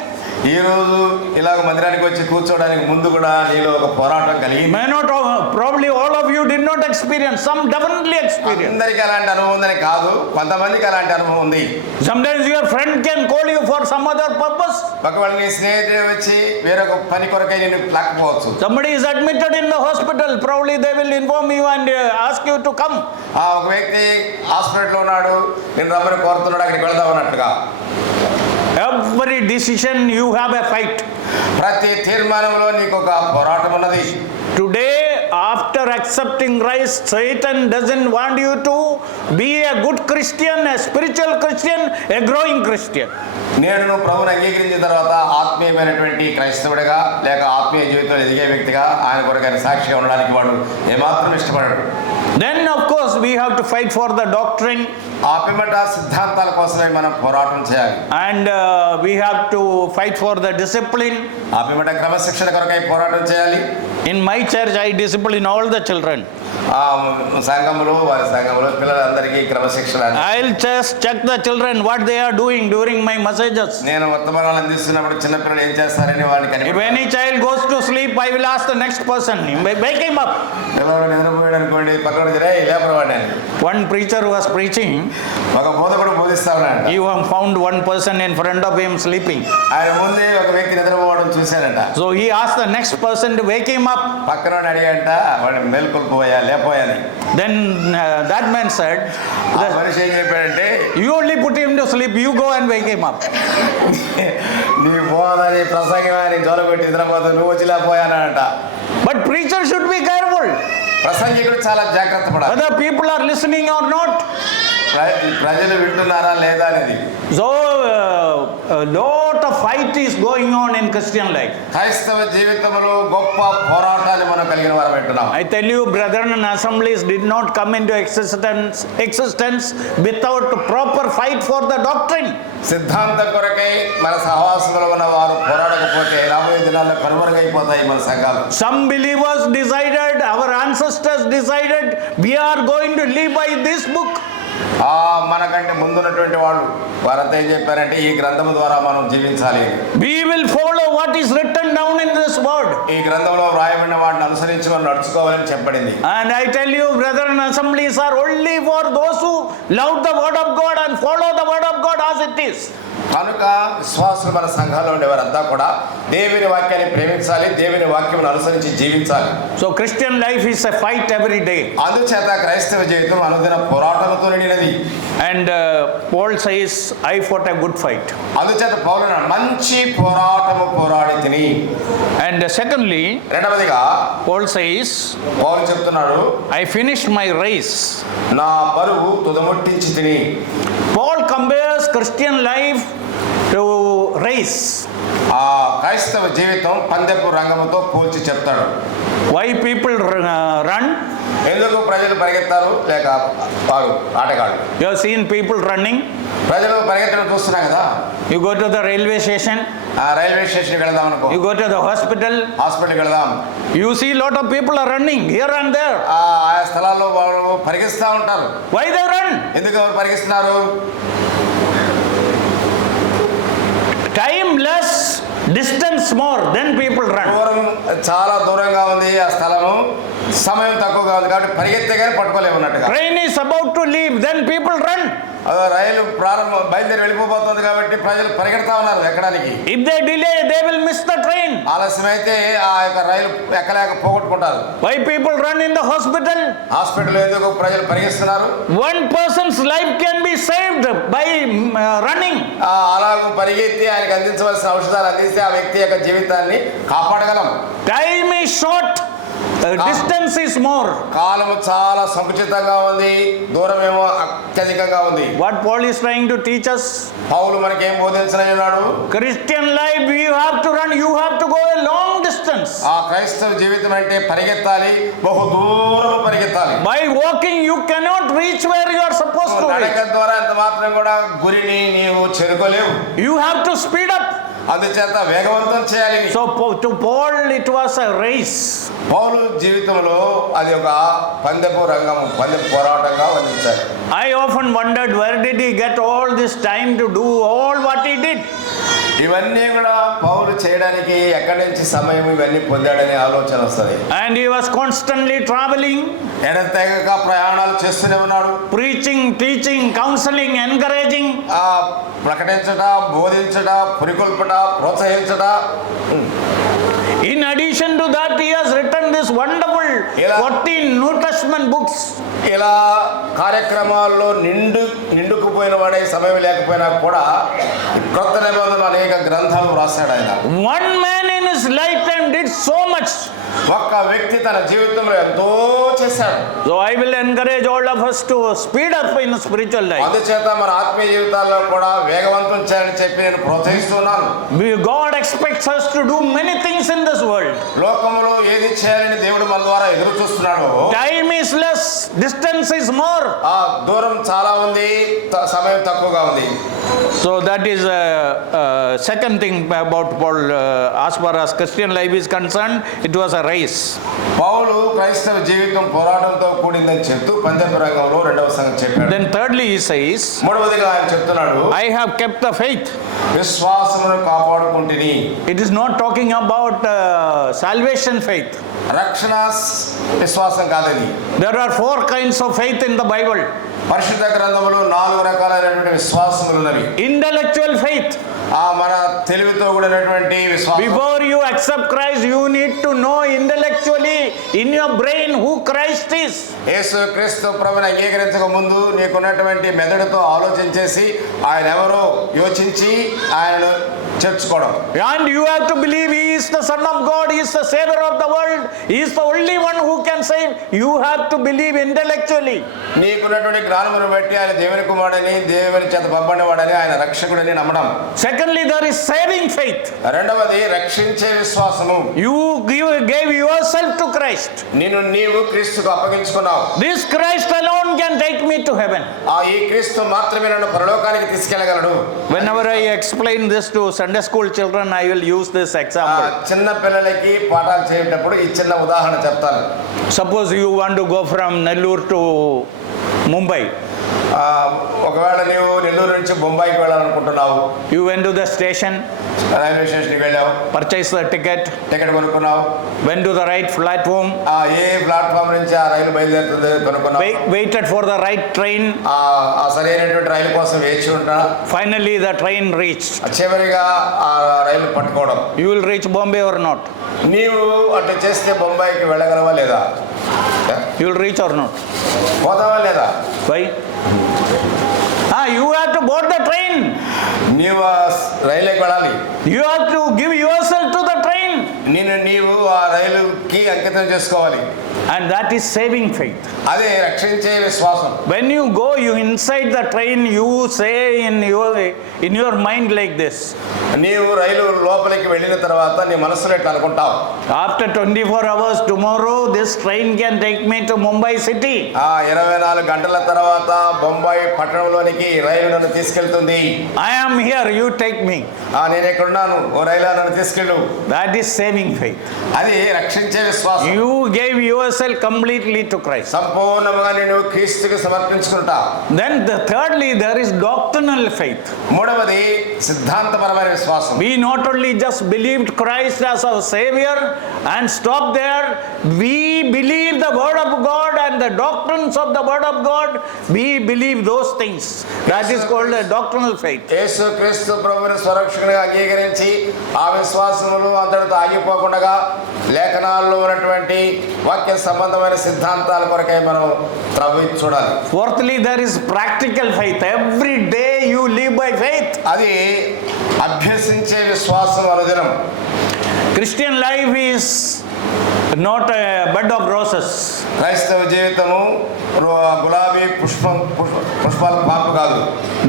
ఈ రోజు ఇలాగ మందిరానికి వచ్చి కూర్చోవడానికి ముందు కూడా నీలో ఒక పోరాటం కలిగింది. May not probably all of you did not experience. Some definitely experience. అందరికీ అలాంటి అనుభవం ఉందని కాదు, కొంతమందికి అలాంటి అనుభవం ఉంది. Sometimes your friend can call you for some other purpose. ఒకవేళ నీ స్నేహితుడు వచ్చి వేరొక పని కొరకై నేను లాక్కపోవచ్చు. Somebody is admitted in the hospital. Probably they will inform you and ask you to come. ఒక వ్యక్తి హాస్పిటల్లో ఉన్నాడు, నేను రమ్మని కోరుతున్నాడు, అక్కడికి వెళ్దాం అన్నట్టుగా. Every decision you have a fight. ప్రతి తీర్మానంలో నీకు ఒక పోరాటం ఉన్నది. Today, after accepting Christ, Satan doesn't want you to be a good Christian, a spiritual Christian, a growing Christian. నేడు నువ్వు ప్రభువుని అంగీకరించిన తర్వాత ఆత్మీయమైనటువంటి క్రైస్తవుడిగా లేక ఆత్మీయ జీవితంలో ఎదిగే వ్యక్తిగా ఆయన కొరకు ఆయన సాక్షిగా ఉండడానికి వాడు ఏమాత్రం ఇష్టపడడు. Then of course we have to fight for the doctrine. ఆ పిమ్మట సిద్ధాంతాల కోసమే మనం పోరాటం చేయాలి. And we have to fight for the discipline. ఆ పిమ్మట క్రమశిక్షణ కొరకై పోరాటం చేయాలి. In my church I discipline all the children. సంఘములో వారి సంఘములో పిల్లలందరికీ క్రమశిక్షణ. I'll just check the children what they are doing during my messages. నేను వర్తమానాలు అందిస్తున్నప్పుడు చిన్న పిల్లలు ఏం చేస్తారని వాడిని If any child goes to sleep, I will ask the next person, wake him up. పిల్లలు నిద్రపోయాడు అనుకోండి, పక్కన లేపరు వాడిని. One preacher was preaching. ఒక బోధకుడు బోధిస్తా ఉన్నాడు. He found one person in front of him sleeping. ఆయన ముందే ఒక వ్యక్తి నిద్రపోవడం చూశాడంట. So he asked the next person to wake him up. పక్కన అడిగంట వాడిని మేల్కొల్పోయా లేపోయాని. Then that man said, మనిషి ఏం చెప్పాడంటే, you only put him to sleep, you go and wake him up. నీ బోధని ప్రసంగమని జోలబెట్టి నిద్రపోతూ నువ్వు వచ్చి లేకపోయానంట. But preacher should be careful. ప్రసంగికుడు చాలా జాగ్రత్త పడాలి. Whether people are listening or not. ప్రజలు వింటున్నారా లేదా అనేది. So a lot of fight is going on in Christian life. క్రైస్తవ జీవితంలో గొప్ప పోరాటాలు మనం కలిగిన వారు వింటున్నాం. I tell you, brethren, assemblies did not come into existence without proper fight for the doctrine. సిద్ధాంతం కొరకై మన సహవాసంలో ఉన్న వారు పోరాడకపోతే రాబోయే దినాల్లో కనుమరుగైపోతాయి మన సంఘాలు. Some believers decided, our ancestors decided, we are going to live by this book. మనకంటే ముందున్నటువంటి వారంతా ఏం చెప్పారంటే ఈ గ్రంథము ద్వారా మనం జీవించాలి. We will follow what is written down in this word. ఈ గ్రంథంలో వ్రాయబడిన వాటిని అనుసరించి మనం నడుచుకోవాలని చెప్పబడింది. And I tell you, brethren, assemblies are only for those who love the word of God and follow the word of God as it is. కనుక విశ్వాసులు మన సంఘాల్లో ఉండేవారంతా కూడా దేవుని వాక్యాన్ని ప్రేమించాలి, దేవుని వాక్యమును అనుసరించి జీవించాలి. So Christian life is a fight every day. అందుచేత క్రైస్తవ జీవితం అనుదిన పోరాటంతో నిండినది. And Paul says, I fought a good fight. అందుచేత పౌలు మంచి పోరాటము పోరాడి తిని. And secondly, రెండవదిగా Paul says, పౌలు చెప్తున్నాడు, I finished my race. నా పరుగు తుదముట్టించి తిని. Paul compares Christian life to race. ఆ క్రైస్తవ జీవితం పందెపు రంగముతో పోల్చి చెప్తాడు. Why people run? ఎందుకు ప్రజలు పరిగెత్తారు లేక వారు ఆటగాడు. You have seen people running. ప్రజలు పరిగెత్తడం చూస్తున్నాం కదా. You go to the railway station. Railway స్టేషన్కి వెళదాం అనుకో. You go to the hospital. హాస్పిటల్కి వెళదాం. You see lot of people are running here and there. ఆయా స్థలాల్లో వాళ్ళు పరిగెత్తుతూ ఉంటారు. Why they run? ఎందుకు ఎవరు పరిగెత్తున్నారు? Time less, distance more, then people run. దూరం చాలా దూరంగా ఉంది ఆ స్థలము, సమయం తక్కువగా ఉంది కాబట్టి పరిగెత్తే కానీ పట్టుకోలేమన్నట్టుగా. Train is about to leave, then people run. రైలు బయలుదేరి వెళ్ళిపోతుంది కాబట్టి ప్రజలు పరిగెడతా ఉన్నారు ఎక్కడానికి. If they delay, they will miss the train. ఆలస్యమైతే ఆ యొక్క రైలు ఎక్కలేక పోగొట్టుకుంటారు. Why people run in the hospital? Hospital ఎందుకు ప్రజలు పరిగెస్తున్నారు? One person's life can be saved by running. అలాగ పరిగెత్తి ఆయనకు అందించవలసిన ఔషధాలు అందిస్తే ఆ వ్యక్తి యొక్క జీవితాన్ని కాపాడగలం. Time is short, distance is more. కాలము చాలా సంకుచితంగా ఉంది, దూరం ఏమో అత్యధికంగా ఉంది. What Paul is trying to teach us? పౌలు మనకేం బోధించనన్నాడు? Christian life, you have to run, you have to go a long distance. ఆ క్రైస్తవ జీవితం అంటే పరిగెత్తాలి, బహు దూరం పరిగెత్తాలి. By walking you cannot reach where you are supposed to reach. నడక ద్వారా ఎంత మాత్రం కూడా గురిని నీవు చేరుకోలేవు. You have to speed up. అందుచేత వేగవంతం చేయాలి. So to Paul it was a race. పౌలు జీవితంలో అది ఒక పందెపు పోరాటంగా వర్ణించారు. I often wondered where did he get all this time to do all what he did. ఇవన్నీ కూడా పౌలు చేయడానికి ఎక్కడి నుంచి సమయం ఇవన్నీ పొందాడనే ఆలోచన వస్తుంది. And he was constantly traveling, ఎడతెగక ప్రయాణాలు చేస్తూనే ఉన్నాడు. preaching, teaching, counseling, encouraging. ప్రకటించట, బోధించట, పురికొల్పట, ప్రోత్సహించట. In addition to that, he has written this wonderful 14 New Testament books. ఇలా కార్యక్రమాల్లో నిండుకుపోయిన వాడే సమయం లేకపోయినా కూడా కొత్త నిబంధనలు అనేక గ్రంథాలు రాశాడు ఆయన. One man in his lifetime did so much. ఒక్క వ్యక్తి తన జీవితంలో ఎంతో చేశాడు. So I will encourage all of us to speed up in spiritual life. అందుచేత మన ఆత్మీయ జీవితాల్లో కూడా వేగవంతం చేయాలని చెప్పి నేను ప్రోత్సహిస్తున్నాను. God expects us to do many things in this world. లోకములో ఏది చేయాలని దేవుడు మన ద్వారా ఎదురు చూస్తున్నాడు. Time is less, distance is more. దూరం చాలా ఉంది, సమయం తక్కువగా ఉంది. So that is second thing about Paul. As far as Christian life is concerned, it was a race. పౌలు క్రైస్తవ జీవితం పోరాటంతో కూడిందని చెప్తూ పందెపు రంగంలో రెండవ సంగతి చెప్పాడు. Then thirdly he says, మూడవదిగా ఆయన చెప్తున్నాడు, I have kept the faith. విశ్వాసమును కాపాడుకుంటుని. It is not talking about salvation faith. రక్షణ విశ్వాసం కాదని. There are 4 kinds of faith in the Bible. పరిశుద్ధ గ్రంథములో 4 రకాలైనటువంటి విశ్వాసములు ఉన్నవి. Intellectual faith. మన తెలివితో కూడినటువంటి విశ్వాసం. Before you accept Christ, you need to know intellectually in your brain who Christ is. యేసు క్రీస్తు ప్రభువుని అంగీకరించక ముందు నీకున్నటువంటి మెదడుతో ఆలోచించేసి ఆయన ఎవరో యోచించి ఆయనను చేర్చుకోవడం. And you have to believe he is the Son of God, he is the Savior of the world, he is the only one who can save. You have to believe intellectually. నీకున్నటువంటి జ్ఞానమును బట్టి ఆయన దేవుని కుమారుడని, దేవుని చేత పంపబడినవాడని, ఆయన రక్షకుడని నమ్మడం. Secondly, there is saving faith. రెండవది రక్షించే విశ్వాసము. You gave yourself to Christ. నీవు క్రీస్తుకు అప్పగించుకున్నావు. This Christ alone can take me to heaven. ఈ క్రీస్తు మాత్రమే నన్ను పరలోకానికి తీసుకెళ్లగలడు. Whenever I explain this to Sunday school children, I will use this example. చిన్న పిల్లలకి పాఠాలు చేసేటప్పుడు ఈ చిన్న ఉదాహరణ చెప్తాను. Suppose you want to go from Nellore to Mumbai. ఒకవేళ నీవు నెల్లూరు నుంచి బొంబాయికి వెళ్ళాలనుకుంటున్నావు. You went to the station, railway స్టేషన్కి వెళ్ళావు, purchased the ticket, కొనుక్కున్నావు, went to the right platform, A platform నుంచి ఆ రైలు బయలుదేరుతుంది కొనుక్కున్నావు, waited for the right train, ఆ సరైనటువంటి రైలు కోసం వేచి ఉంటా. finally the train reached. చివరిగా ఆ రైలు పట్టుకోవడం. You will reach Bombay or not? నీవు అట్లా చేస్తే బొంబాయికి వెళ్ళగలవా లేదా? You will reach or not? పోతావా లేదా? Why? You have to board the train. నీవు రైలుకి వెళ్ళాలి. You have to give yourself to the train. నీవు ఆ రైలుకి అంకితం చేసుకోవాలి. And that is saving faith. అదే రక్షించే విశ్వాసం. When you go, you inside the train, you say in your mind like this. నీవు రైలు లోపలికి వెళ్ళిన తర్వాత నీ మనసులో ఎట్లా అనుకుంటావు? After 24 hours tomorrow, this train can take me to Mumbai city. 24 గంటల తర్వాత బొంబాయి పట్టణంలోనికి రైలు నన్ను తీసుకెళ్తుంది. I am here, you take me. నేను ఇక్కడ ఉన్నాను, ఓ రైలు నన్ను తీసుకెళ్ళు. That is saving faith. అది రక్షించే విశ్వాసం. You gave yourself yourself completely to Christ. సంపూర్ణంగా నేను క్రీస్తుకి సమర్పించుకుంటా. Then thirdly, there is doctrinal faith. మూడవది సిద్ధాంతపరమైన విశ్వాసం. We not only just believed Christ as our Savior and stop there, we believe the Word of God and the doctrines of the Word of God. We believe those things. That is called a doctrinal faith. యేసు క్రీస్తు ప్రభువుని స్వరక్షకునిగా అంగీకరించి ఆ విశ్వాసములు అందరితో ఆగిపోకుండా లేఖనాల్లో ఉన్నటువంటి వాక్య సంబంధమైన సిద్ధాంతాల కొరకై మనం త్రవ్వి చూడాలి. Fourthly, there is practical faith. Every day you live by faith. అది అభ్యసించే విశ్వాసం అనుదినం. Christian life is not a bed of roses. క్రైస్తవ జీవితము గులాబీ పుష్పాల పార్పు కాదు.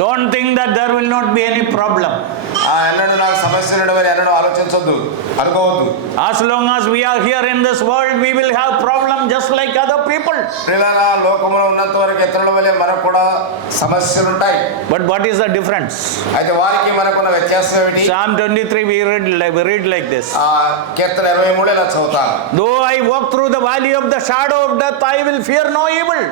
Don't think that there will not be any problem. ఎన్నడూ నాకు సమస్యలు ఉండవని ఎన్నడూ ఆలోచించొద్దు, అనుకోవద్దు. As long as we are here in this world, we will have problem just like other people. ప్రియులారా, లోకములో ఉన్నంత వరకు ఇతరుల వలె మనకు కూడా సమస్యలు ఉంటాయి. But what is the difference? అయితే వారికి మనకున్న వ్యత్యాసం ఏమిటి? Psalm 23 we read like this. కీర్తన 23 ఇలా చదువుతాను. Though I walk through the valley of the shadow of death, I will fear no evil,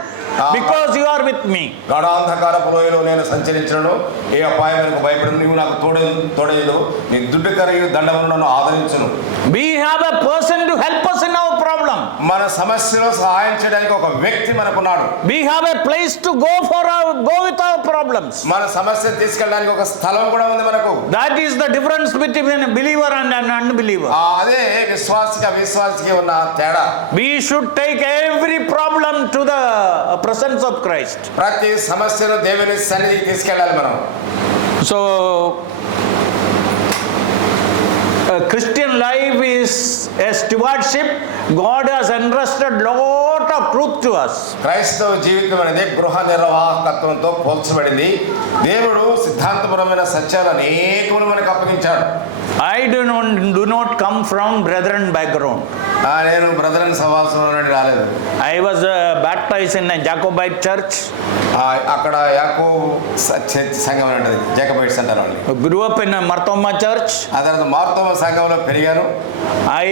because you are with me. గాఢాంధకారపు లోయలో నేను సంచరించును, ఏ అపాయమునకు భయపడను, నీవు నాకు తోడేదు, నీ దుడ్డు కర్రయు దండమును నన్ను ఆదరించును. We have a person to help us in our problem. మన సమస్యలో సహాయం చేయడానికి ఒక వ్యక్తి మనకున్నాడు. We have a place to go with our problems. మన సమస్యను తీసుకెళ్ళడానికి ఒక స్థలం కూడా ఉంది మనకు. That is the difference between a believer and an unbeliever. అదే విశ్వాసికి అవిశ్వాసికి ఉన్న తేడా. We should take every problem to the presence of Christ. ప్రతి సమస్యను దేవుని సన్నిధికి తీసుకెళ్ళాలి మనం. So Christian life is a stewardship. God has entrusted lot of truth to us. క్రైస్తవ జీవితం అనేది గృహ నిర్వాహకత్వంతో పోల్చబడింది. దేవుడు సిద్ధాంతపరమైన సత్యాలు అనేకములు మనకు అప్పగించాడు. I do not come from brethren background. నేను బ్రదరన్ సహవాసం నుండి రాలేదు. I was baptized in a Jacobite church. అక్కడ యాకోబు సంఘం అని ఉంటుంది, జాకోబైట్స్ అంటారు వాళ్ళు. Grew up in a Marthoma church. ఆ తర్వాత మార్తోమా సంఘంలో పెరిగాను. I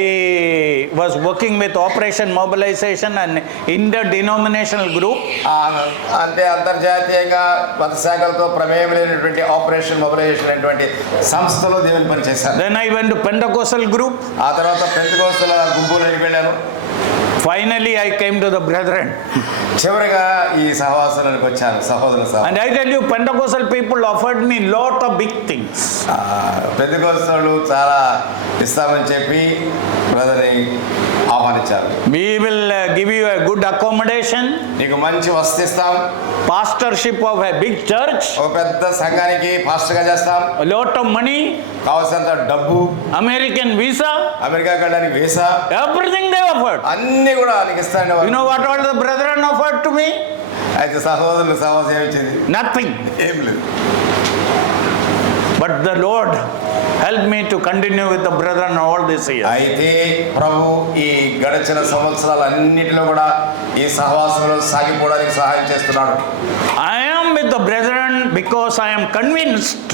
was working with Operation Mobilization and interdenominational group. అంటే అంతర్జాతీయంగా మత శాఖలతో ప్రమేయం లేనటువంటి ఆపరేషన్ మొబిలైజేషన్ అనేటువంటి సంస్థలో దేవుని పని చేశాను. Then I went to Pentecostal group. ఆ తర్వాత పెంతెకోస్తల గుంపులోకి వెళ్ళాను. Finally I came to the brethren. చివరిగా ఈ సహవాసానికి వచ్చాను, సహోదర సహోదరు. And I tell you, Pentecostal people offered me lot of big things. పెంతెకోస్తలు చాలా ఇస్తామని చెప్పి బ్రదర్ని ఆహ్వానించారు. We will give you a good accommodation. నీకు మంచి వసతి ఇస్తాం. Pastorship of a big church. ఒక పెద్ద సంఘానికి పాస్టర్గా చేస్తాం. A lot of money. కావాల్సినంత డబ్బు. American visa. అమెరికాకి వెళ్ళడానికి వీసా. Everything they offered. అన్ని కూడా నీకు ఇస్తాను. You know what all the brethren offered to me? అయితే సహోదరులు సహవాసం ఏమిచ్చింది? Nothing. ఏం లేదు. But the Lord helped me to continue with the brethren all this year. అయితే ప్రభు ఈ గడిచిన సంవత్సరాలన్నిటిలో కూడా ఈ సహవాసంలో సాగిపోవడానికి సహాయం చేస్తున్నాడు. I am with the brethren because I am convinced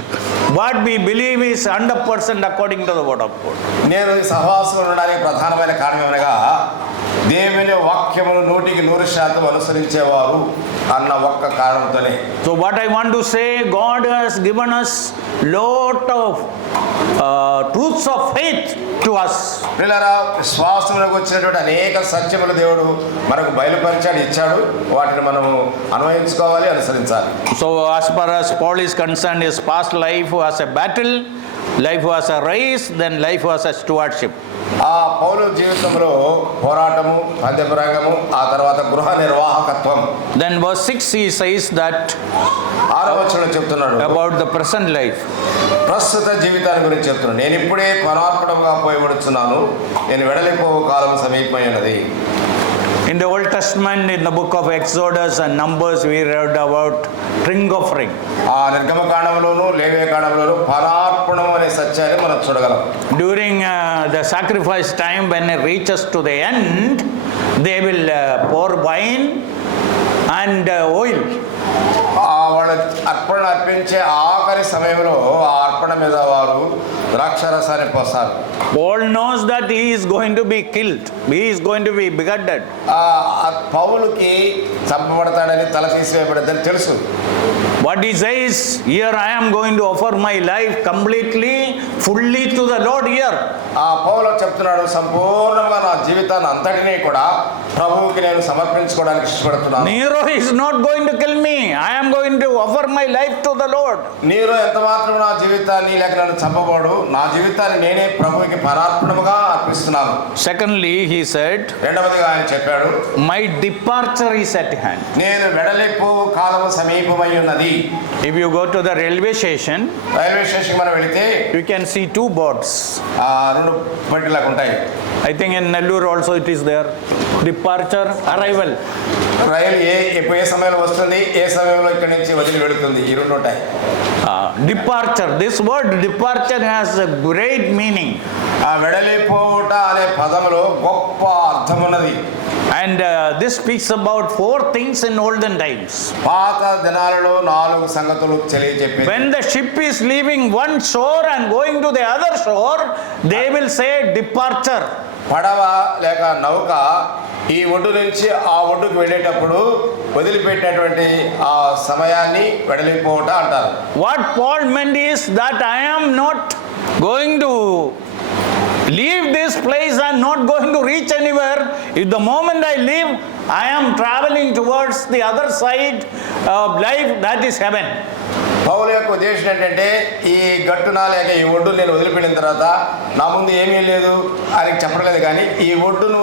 what we believe is 100% according to the word of God. నేను ఈ సహవాసంలో ఉండడానికి ప్రధానమైన కారణం ఏమనగా దేవుని వాక్యమును 100% అనుసరించేవారు అన్న ఒక్క కారణంతోనే. So what I want to say, God has given us lot of truths of faith to us. పిల్లరా, విశ్వాసంలోకి వచ్చినటువంటి అనేక సత్యములు దేవుడు మనకు బయలుపరిచాడు, ఇచ్చాడు. వాటిని మనము అన్వయించుకోవాలి, అనుసరించాలి. So as far as Paul is concerned, his past life was a battle, life was a race, then life was a stewardship. ఆ పౌలు జీవితంలో పోరాటము, పందెపురంగము, ఆ తర్వాత గృహ నిర్వాహకత్వం. Then verse 6 he says that 6వ వచనంలో చెప్తున్నాడు about the present life. ప్రస్తుత జీవితాన్ని గురించి చెప్తున్నాడు. నేను ఇప్పుడే పరార్పణముగా పోయబడుచున్నాను, నేను వెడలిపోవు కాలం సమీపమై ఉన్నది. In the Old Testament, in the book of Exodus and Numbers, we read about drink offering. ఆ నిర్గమకాండంలోను లేవియకాండంలోను పరార్పణం అనే సత్యాన్ని మనం చూడగలం. During the sacrifice time, when it reaches to the end, they will pour wine and oil. వాళ్ళు అర్పణ అర్పించే ఆఖరి సమయంలో ఆ అర్పణ మీద వారు ద్రాక్షరసాన్ని పోస్తారు. Paul knows that he is going to be killed. He is going to be beheaded. పౌలుకి చంపబడతాడని, తల తీసివేయబడదని తెలుసు. What he says, here I am going to offer my life completely, fully to the Lord here. పౌలు చెప్తున్నాడు, సంపూర్ణంగా నా జీవితాన్ని అంతటినీ కూడా ప్రభువుకి నేను సమర్పించుకోవడానికి ఇష్టపడుతున్నాను. Nero is not going to kill me. I am going to offer my life to the Lord. నీరు ఎంత మాత్రం నా జీవితాన్ని లేక నన్ను చంపబోడు, నా జీవితాన్ని నేనే ప్రభువుకి పరార్పణముగా అర్పిస్తున్నాను. Secondly, he said, రెండవదిగా ఆయన చెప్పాడు, my departure is at hand. నేను వెడలిపు కాలము సమీపమై ఉన్నది. If you go to the railway station, railway station మనం వెళితే you can see two boards. రెండు పట్టిలాగా ఉంటాయి. I think in Nellore also it is there. Departure, arrival. రైలు ఏ సమయంలో వస్తుంది, ఏ సమయంలో ఇక్కడి నుంచి వదిలి వెళుతుంది, ఈ రెండు ఉంటాయి. Departure. This word departure has a great meaning. వెడలిపోవుట అనే పదములో గొప్ప అర్థం ఉన్నది. And this speaks about four things in olden times. పాత దినాలలో 4 సంగతులు తెలియజెప్పి, When the ship is leaving one shore and going to the other shore, they will say departure. పడవ లేక నౌక ఈ ఒడ్డు నుంచి ఆ ఒడ్డుకు వెళ్ళేటప్పుడు వదిలిపెట్టినటువంటి ఆ సమయాన్ని వెడలిపోవట అంటారు. What Paul meant is that I am not going to leave this place and not going to reach anywhere. If the moment I leave, I am traveling towards the other side of life, that is heaven. పౌలు యొక్క ఉద్దేశం ఏంటంటే, ఈ గట్టున లేక ఈ ఒడ్డు నేను వదిలిపెట్టిన తర్వాత నా ముందు ఏమీ లేదు అని చెప్పలేదు, కానీ ఈ ఒడ్డును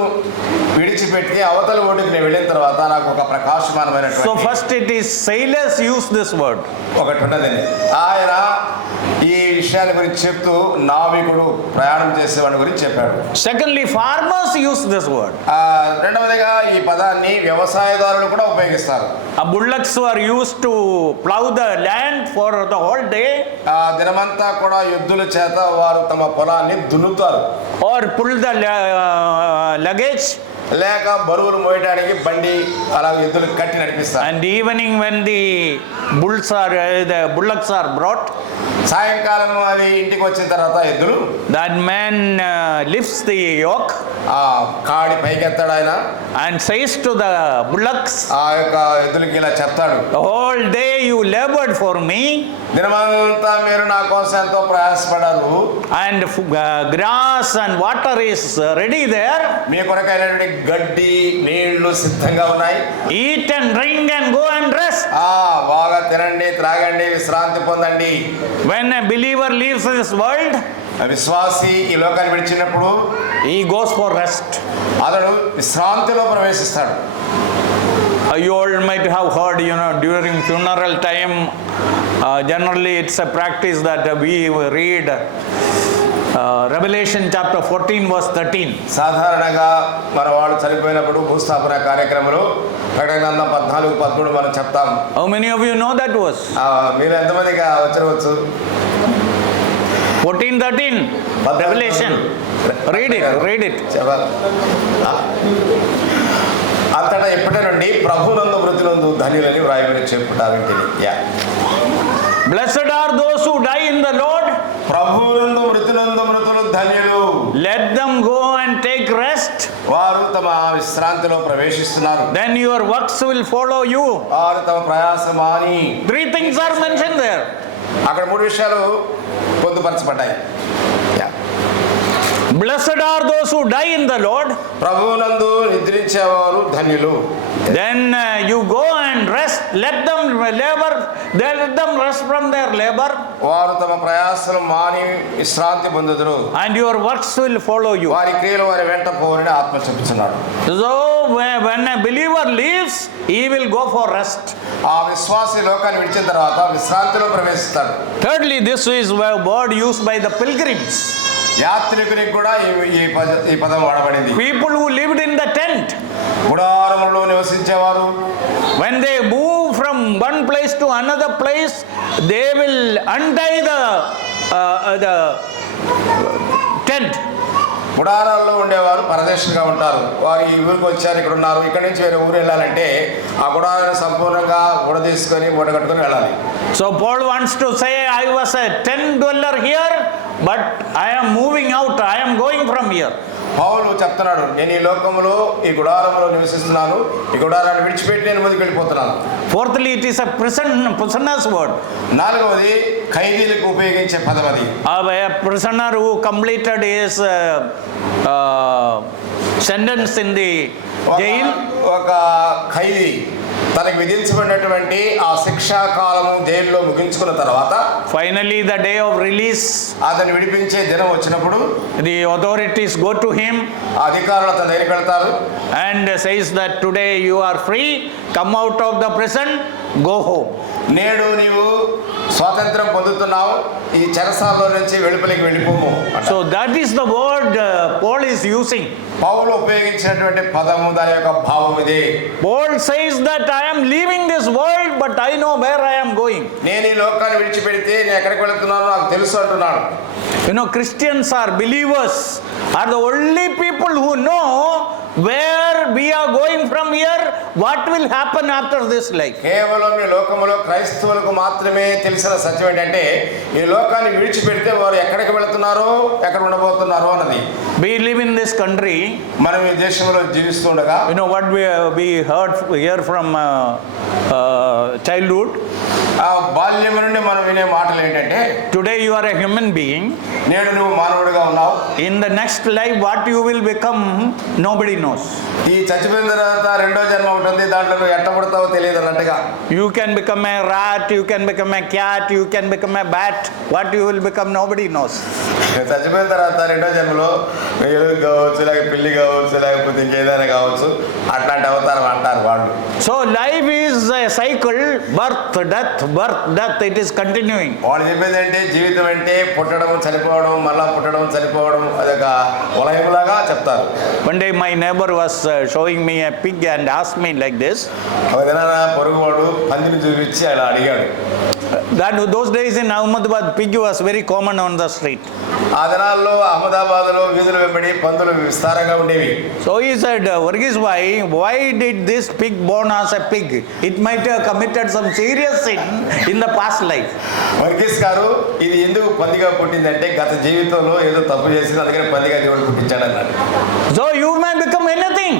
విడిచిపెట్టి అవతల ఒడ్డుకి నేను వెళ్ళిన తర్వాత నాకు ఒక ప్రకాశమానమైనటువంటి. So first it is sailors use this word. ఒకటి ఉన్నదండి, ఆయన ఈ విషయాల గురించి చెప్తూ నావికుడు ప్రయాణం చేసేవాడి గురించి చెప్పాడు. Secondly, farmers use this word. రెండవదిగా ఈ పదాన్ని వ్యవసాయదారులు కూడా ఉపయోగిస్తారు. Bullocks were used to plow the land for the whole day. దినమంతా కూడా ఎద్దుల చేత వారు తమ పొలాన్ని దున్నుతారు. Or pull the luggage. లేక బరువులు మోయడానికి బండి అలా ఎద్దులు కట్టి నడిపిస్తారు. And evening when the bullocks are brought, సాయంకాలం అవి ఇంటికి వచ్చిన తర్వాత ఎద్దులు, that man lifts the yoke కాడి పైకెత్తాడు ఆయన, and says to the bullocks, ఆ యొక్క ఎద్దులకి ఇలా చెప్తాడు, the whole day you labored for me, దినమంతా మీరు నా కోసం ఎంతో ప్రయాసపడారు, and grass and water is ready there. మీ కొరకైనటువంటి గడ్డి నీళ్లు సిద్ధంగా ఉన్నాయి. Eat and drink and go and rest. బాగా తినండి, త్రాగండి, విశ్రాంతి పొందండి. When a believer leaves this world, విశ్వాసి ఈ లోకాన్ని విడిచినప్పుడు he goes for rest. అతడు విశ్రాంతిలో ప్రవేశిస్తాడు. You all might have heard, during funeral time, generally it's a practice that we read Revelation chapter 14 verse 13. సాధారణంగా మన వాళ్ళు చనిపోయినప్పుడు భూస్థాపన కార్యక్రమంలో ప్రకటన గ్రంథం 14:13 మనం చెప్తాం. How many of you know that verse? మీరు ఎంతమందిగా వచ్చరవచ్చు? 14:13 Revelation. Read it. చెప్పాలి. అంతటా ఇప్పటి నుండి ప్రభునందు మృతులందు ధన్యులని వ్రాయబడి చెప్పుకుంటారంటే, Blessed are those who die in the Lord. ప్రభునందు మృతులు ధన్యులు. Let them go and take rest. వారు తమ విశ్రాంతిలో ప్రవేశిస్తున్నారు. Then your works will follow you. వారు తమ ప్రయాసమాని. 3 things are mentioned there. అక్కడ 3 విషయాలు పొందుపరచబడ్డాయి. Blessed are those who die in the Lord. ప్రభువునందు నిద్రించేవారు ధన్యులు. Then you go and rest. Let them labor. Let them rest from their labor. వారు తమ ప్రయాసలు మాని విశ్రాంతి పొందుదురు. And your works will follow you. వారి క్రియలు వారి వెంట పోవని ఆత్మ చెప్తున్నాడు. So when a believer leaves, he will go for rest. ఆ విశ్వాసి లోకాన్ని విడిచిన తర్వాత విశ్రాంతిలో ప్రవేశిస్తాడు. Thirdly, this is a word used by the pilgrims. యాత్రికునికి కూడా ఈ పదం వాడబడింది. People who lived in the tent. గుడారములో నివసించేవారు. When they move from one place to another place, they will untie the tent. గుడారాల్లో ఉండేవారు పరదేశంగా ఉంటారు. వారు ఈ ఊరికి వచ్చారు, ఇక్కడ ఉన్నారు, ఇక్కడ నుంచి వేరే ఊరు వెళ్ళాలంటే ఆ గుడారాన్ని సంపూర్ణంగా తీసుకొని మూట కట్టుకొని వెళ్ళాలి. So Paul wants to say, I was a tent dweller here, but I am moving out, I am going from here. పౌలు చెప్తున్నాడు, నేను ఈ లోకంలో ఈ గుడారంలో నివసిస్తున్నాను, ఈ గుడారాన్ని విడిచిపెట్టి నేను ముందుకు వెళ్ళిపోతున్నాను. Fourthly, it is a prisoner's word. నాలుగవది ఖైదీలకు ఉపయోగించే పదం అది. A prisoner who completed his sentence in the jail. ఒక ఖైదీ తనకు విధించబడినటువంటి ఆ శిక్షా కాలము జైల్లో ముగించుకున్న తర్వాత Finally, the day of release, అతన్ని విడిపించే దినం వచ్చినప్పుడు the authorities go to him అధికారులు అతని దగ్గరికి వెళ్తారు and says that today you are free, come out of the prison, go home. నేడు నీవు స్వాతంత్రం పొందుతున్నావు, ఈ చెరసాలలో నుంచి వెలుపలికి వెళ్ళిపోము. So that is the word Paul is using. పౌలు ఉపయోగించినటువంటి పదము దాని యొక్క భావం ఇదే. Paul says that I am leaving this world, but I know where I am going. నేను ఈ లోకాన్ని విడిచిపెడితే నేను ఎక్కడికి వెళ్తున్నానో నాకు తెలుసు అంటున్నాడు. You know, Christians or believers are the only people who know where we are going from here, what will happen after this life. కేవలం ఈ లోకములో క్రైస్తవులకు మాత్రమే తెలిసిన సత్యం ఏంటంటే ఈ లోకాన్ని విడిచిపెడితే వారు ఎక్కడికి వెళుతున్నారో ఎక్కడ ఉండబోతున్నారో అన్నది. We live in this country. మనం ఈ దేశంలో జీవిస్తుండగా You know what we hear from childhood. ఆ బాల్యం నుండి మనం వినే మాటలు ఏంటంటే Today you are a human being. నేడు నువ్వు మానవుడిగా ఉన్నావు, In the next life, what you will become, nobody knows. ఈ చచ్చిపోయిన తర్వాత రెండో జన్మ ఉంటుంది, దాంట్లో నువ్వు ఎట్ట పడతావో తెలియదు అన్నట్టుగా. You can become a rat, you can become a cat, you can become a bat. What you will become, nobody knows. చచ్చిపోయిన తర్వాత రెండో జన్మలో ఎలుగు కావచ్చు, లేక పిల్లి కావచ్చు, లేకపోతే ఇంకేదైనా కావచ్చు, అట్లాంటి అవతారం అంటారు వాళ్ళు. So life is a cycle, birth, death, it is continuing. వాళ్ళు చెప్పేది అంటే జీవితం అంటే పుట్టడం చనిపోవడం మళ్ళా పుట్టడం చనిపోవడం, అదొక వలయములాగా చెప్తారు. One day my neighbor was showing me a pig and asked me like this. ఒక దినాన పొరుగువాడు పందిని చూపించి అలా అడిగాడు. Those days in Ahmedabad, pig was very common on the street. ఆ దినాల్లో అహ్మదాబాద్లో వీధుల వెంబడి పందులు విస్తారంగా ఉండేవి. So he said, Varghese, why did this pig born as a pig? It might have committed some serious sin in the past life. Verghese గారు, ఇది ఎందుకు పందిగా పుట్టిందంటే గత జీవితంలో ఏదో తప్పు చేసింది, అందుకని పందిగా దేవుడు పుట్టించాడు అన్నాడు. So you may become anything.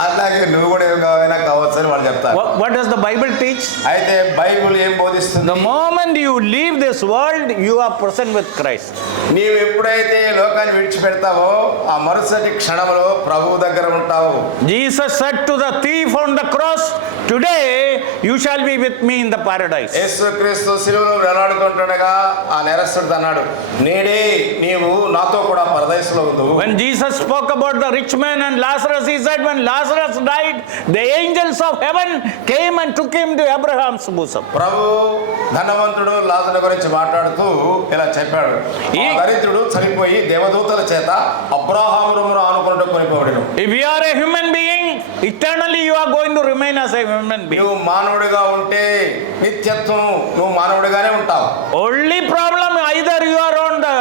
అలాగే నువ్వు కూడా ఏమైనా కావచ్చు అని వాళ్ళు చెప్తారు. What does the Bible teach? అయితే బైబిల్ ఏం బోధిస్తుంది? The moment you leave this world, you are present with Christ. నీవు ఎప్పుడైతే లోకాన్ని విడిచిపెడతావో ఆ మరుసటి క్షణంలో ప్రభువు దగ్గర ఉంటావు. Jesus said to the thief on the cross, today you shall be with me in the paradise. యేసుక్రీస్తు శిలువలో వేలాడుతుండగా ఆ నేరస్తుడు అన్నాడు, నేడే నీవు నాతో కూడా పరదేశంలో ఉందువు. When Jesus spoke about the rich man and Lazarus, he said when Lazarus died, the angels of heaven came and took him to Abraham's bosom. ప్రభు ధనవంతుడు లాజరు గురించి మాట్లాడుతూ ఇలా చెప్పాడు, ఈ దరిద్రుడు చనిపోయి దేవదూతల చేత అబ్రహామును ఆనుకున్నట్టు కొనిపోబడెను. If you are a human being, eternally you are going to remain as a human being. నువ్వు మానవుడిగా ఉంటే నిత్యత్వం నువ్వు మానవుడిగానే ఉంటావు. Only problem, either you are on the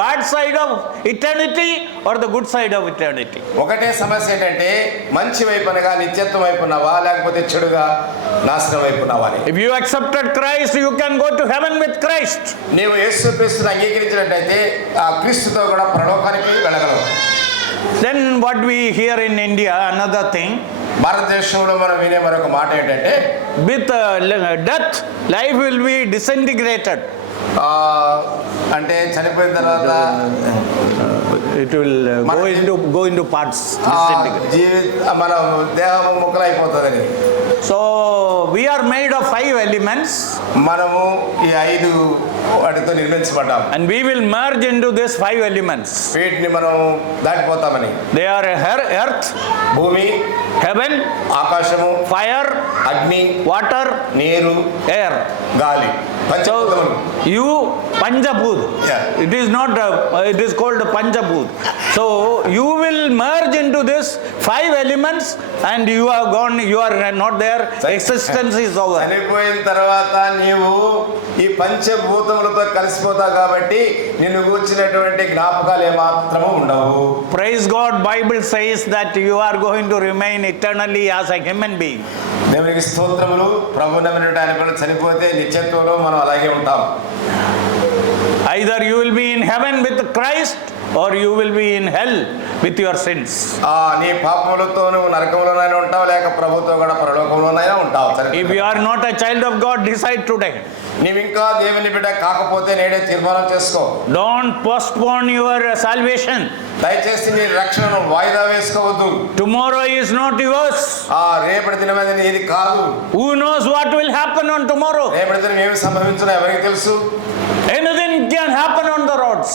bad side of eternity or the good side of eternity. ఒకటే సమస్య ఏంటంటే మంచి వైపునగా నిత్యత్వం వైపున్నావా లేకపోతే చెడుగా నాశనం వైపున్నావా అని. If you accepted Christ, you can go to heaven with Christ. నీవు యేసుక్రీస్తుని అంగీకరించినట్లయితే ఆ క్రీస్తుతో కూడా పరలోకానికి వెళ్ళగలవు. Then what we hear in India, another thing, భారతదేశంలో మనం వినే మరొక మాట ఏంటంటే with death, life will be disintegrated. అంటే చనిపోయిన తర్వాత It will go into parts. మన దేహం ముక్కలైపోతుందని. So we are made of 5 elements. మనము ఈ 5 వాటితో నిర్మించబడ్డాం. And we will merge into these 5 elements. వీటిని మనం దాటిపోతామని. They are earth, భూమి, heaven, ఆకాశము, fire, అగ్ని, water, నీరు, air. గాలి. So you Panjabhut. Yeah. It is not. It is called Panjabhut. So you will merge into this 5 elements, and you are gone. You are not there. Existence is over. చనిపోయిన తర్వాత నీవు ఈ పంచభూతములతో కలిసిపోతావు కాబట్టి నిన్ను కూర్చున్నటువంటి జ్ఞాపకాలు ఏమాత్రము ఉండవు. Praise God. Bible says that you are going to remain eternally as a human being. దేవునికి స్తోత్రములు. ప్రభు నమ్మినటువంటి ఆయన పిల్లలు చనిపోతే నిత్యత్వంలో మనం అలాగే ఉంటాం. Either you will be in heaven with Christ or you will be in hell with your sins. నీ పాపములతో నువ్వు నరకంలోనైనా ఉంటావు, లేక ప్రభుతో కూడా పరలోకంలోనైనా ఉంటావు. If you are not a child of God, decide today. నీవు ఇంకా దేవుని బిడ్డ కాకపోతే నేడే తీర్మానం చేసుకో. Don't postpone your salvation. దయచేసి నీ రక్షణను వాయిదా వేసుకోవద్దు. Tomorrow is not yours. రేపటి దినం అనేది నీది కాదు. Who knows what will happen on tomorrow? రేపటి దినం ఏమి సంభవించునో ఎవరికి తెలుసు? Anything can happen on the roads.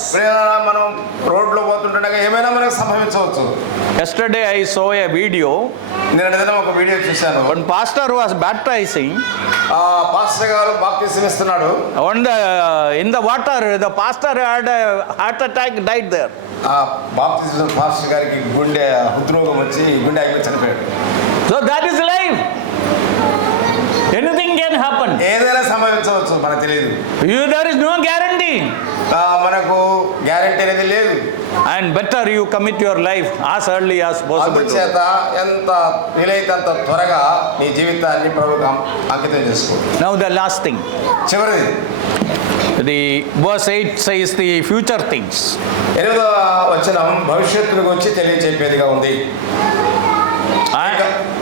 మనం రోడ్లో పోతుండగా ఏమైనా మనకు సంభవించవచ్చు. Yesterday I saw a video. నేను ఒక వీడియో చూశాను. One pastor was baptizing. Pastor గారు బాప్టిజం ఇస్తున్నాడు. In the water, the pastor had a heart attack, died there. Baptism pastor గారికి గుండె హృద్రోగం వచ్చి గుండె ఆగి చనిపోయాడు. So that is life. Anything can happen. ఏదైనా సంభవించవచ్చు, మనకు తెలియదు. There is no guarantee. మనకు గ్యారెంటీ అనేది లేదు. And better you commit your life as early as possible. అందుచేత ఎంత వీలైతే అంత త్వరగా నీ జీవితాన్ని ప్రభువుకు అంకితం చేసుకో. Now the last thing. చివరిది. The verse 8 says the future things. 8వ వచనం భవిష్యత్తును గురించి తెలియజేపేదిగా ఉంది.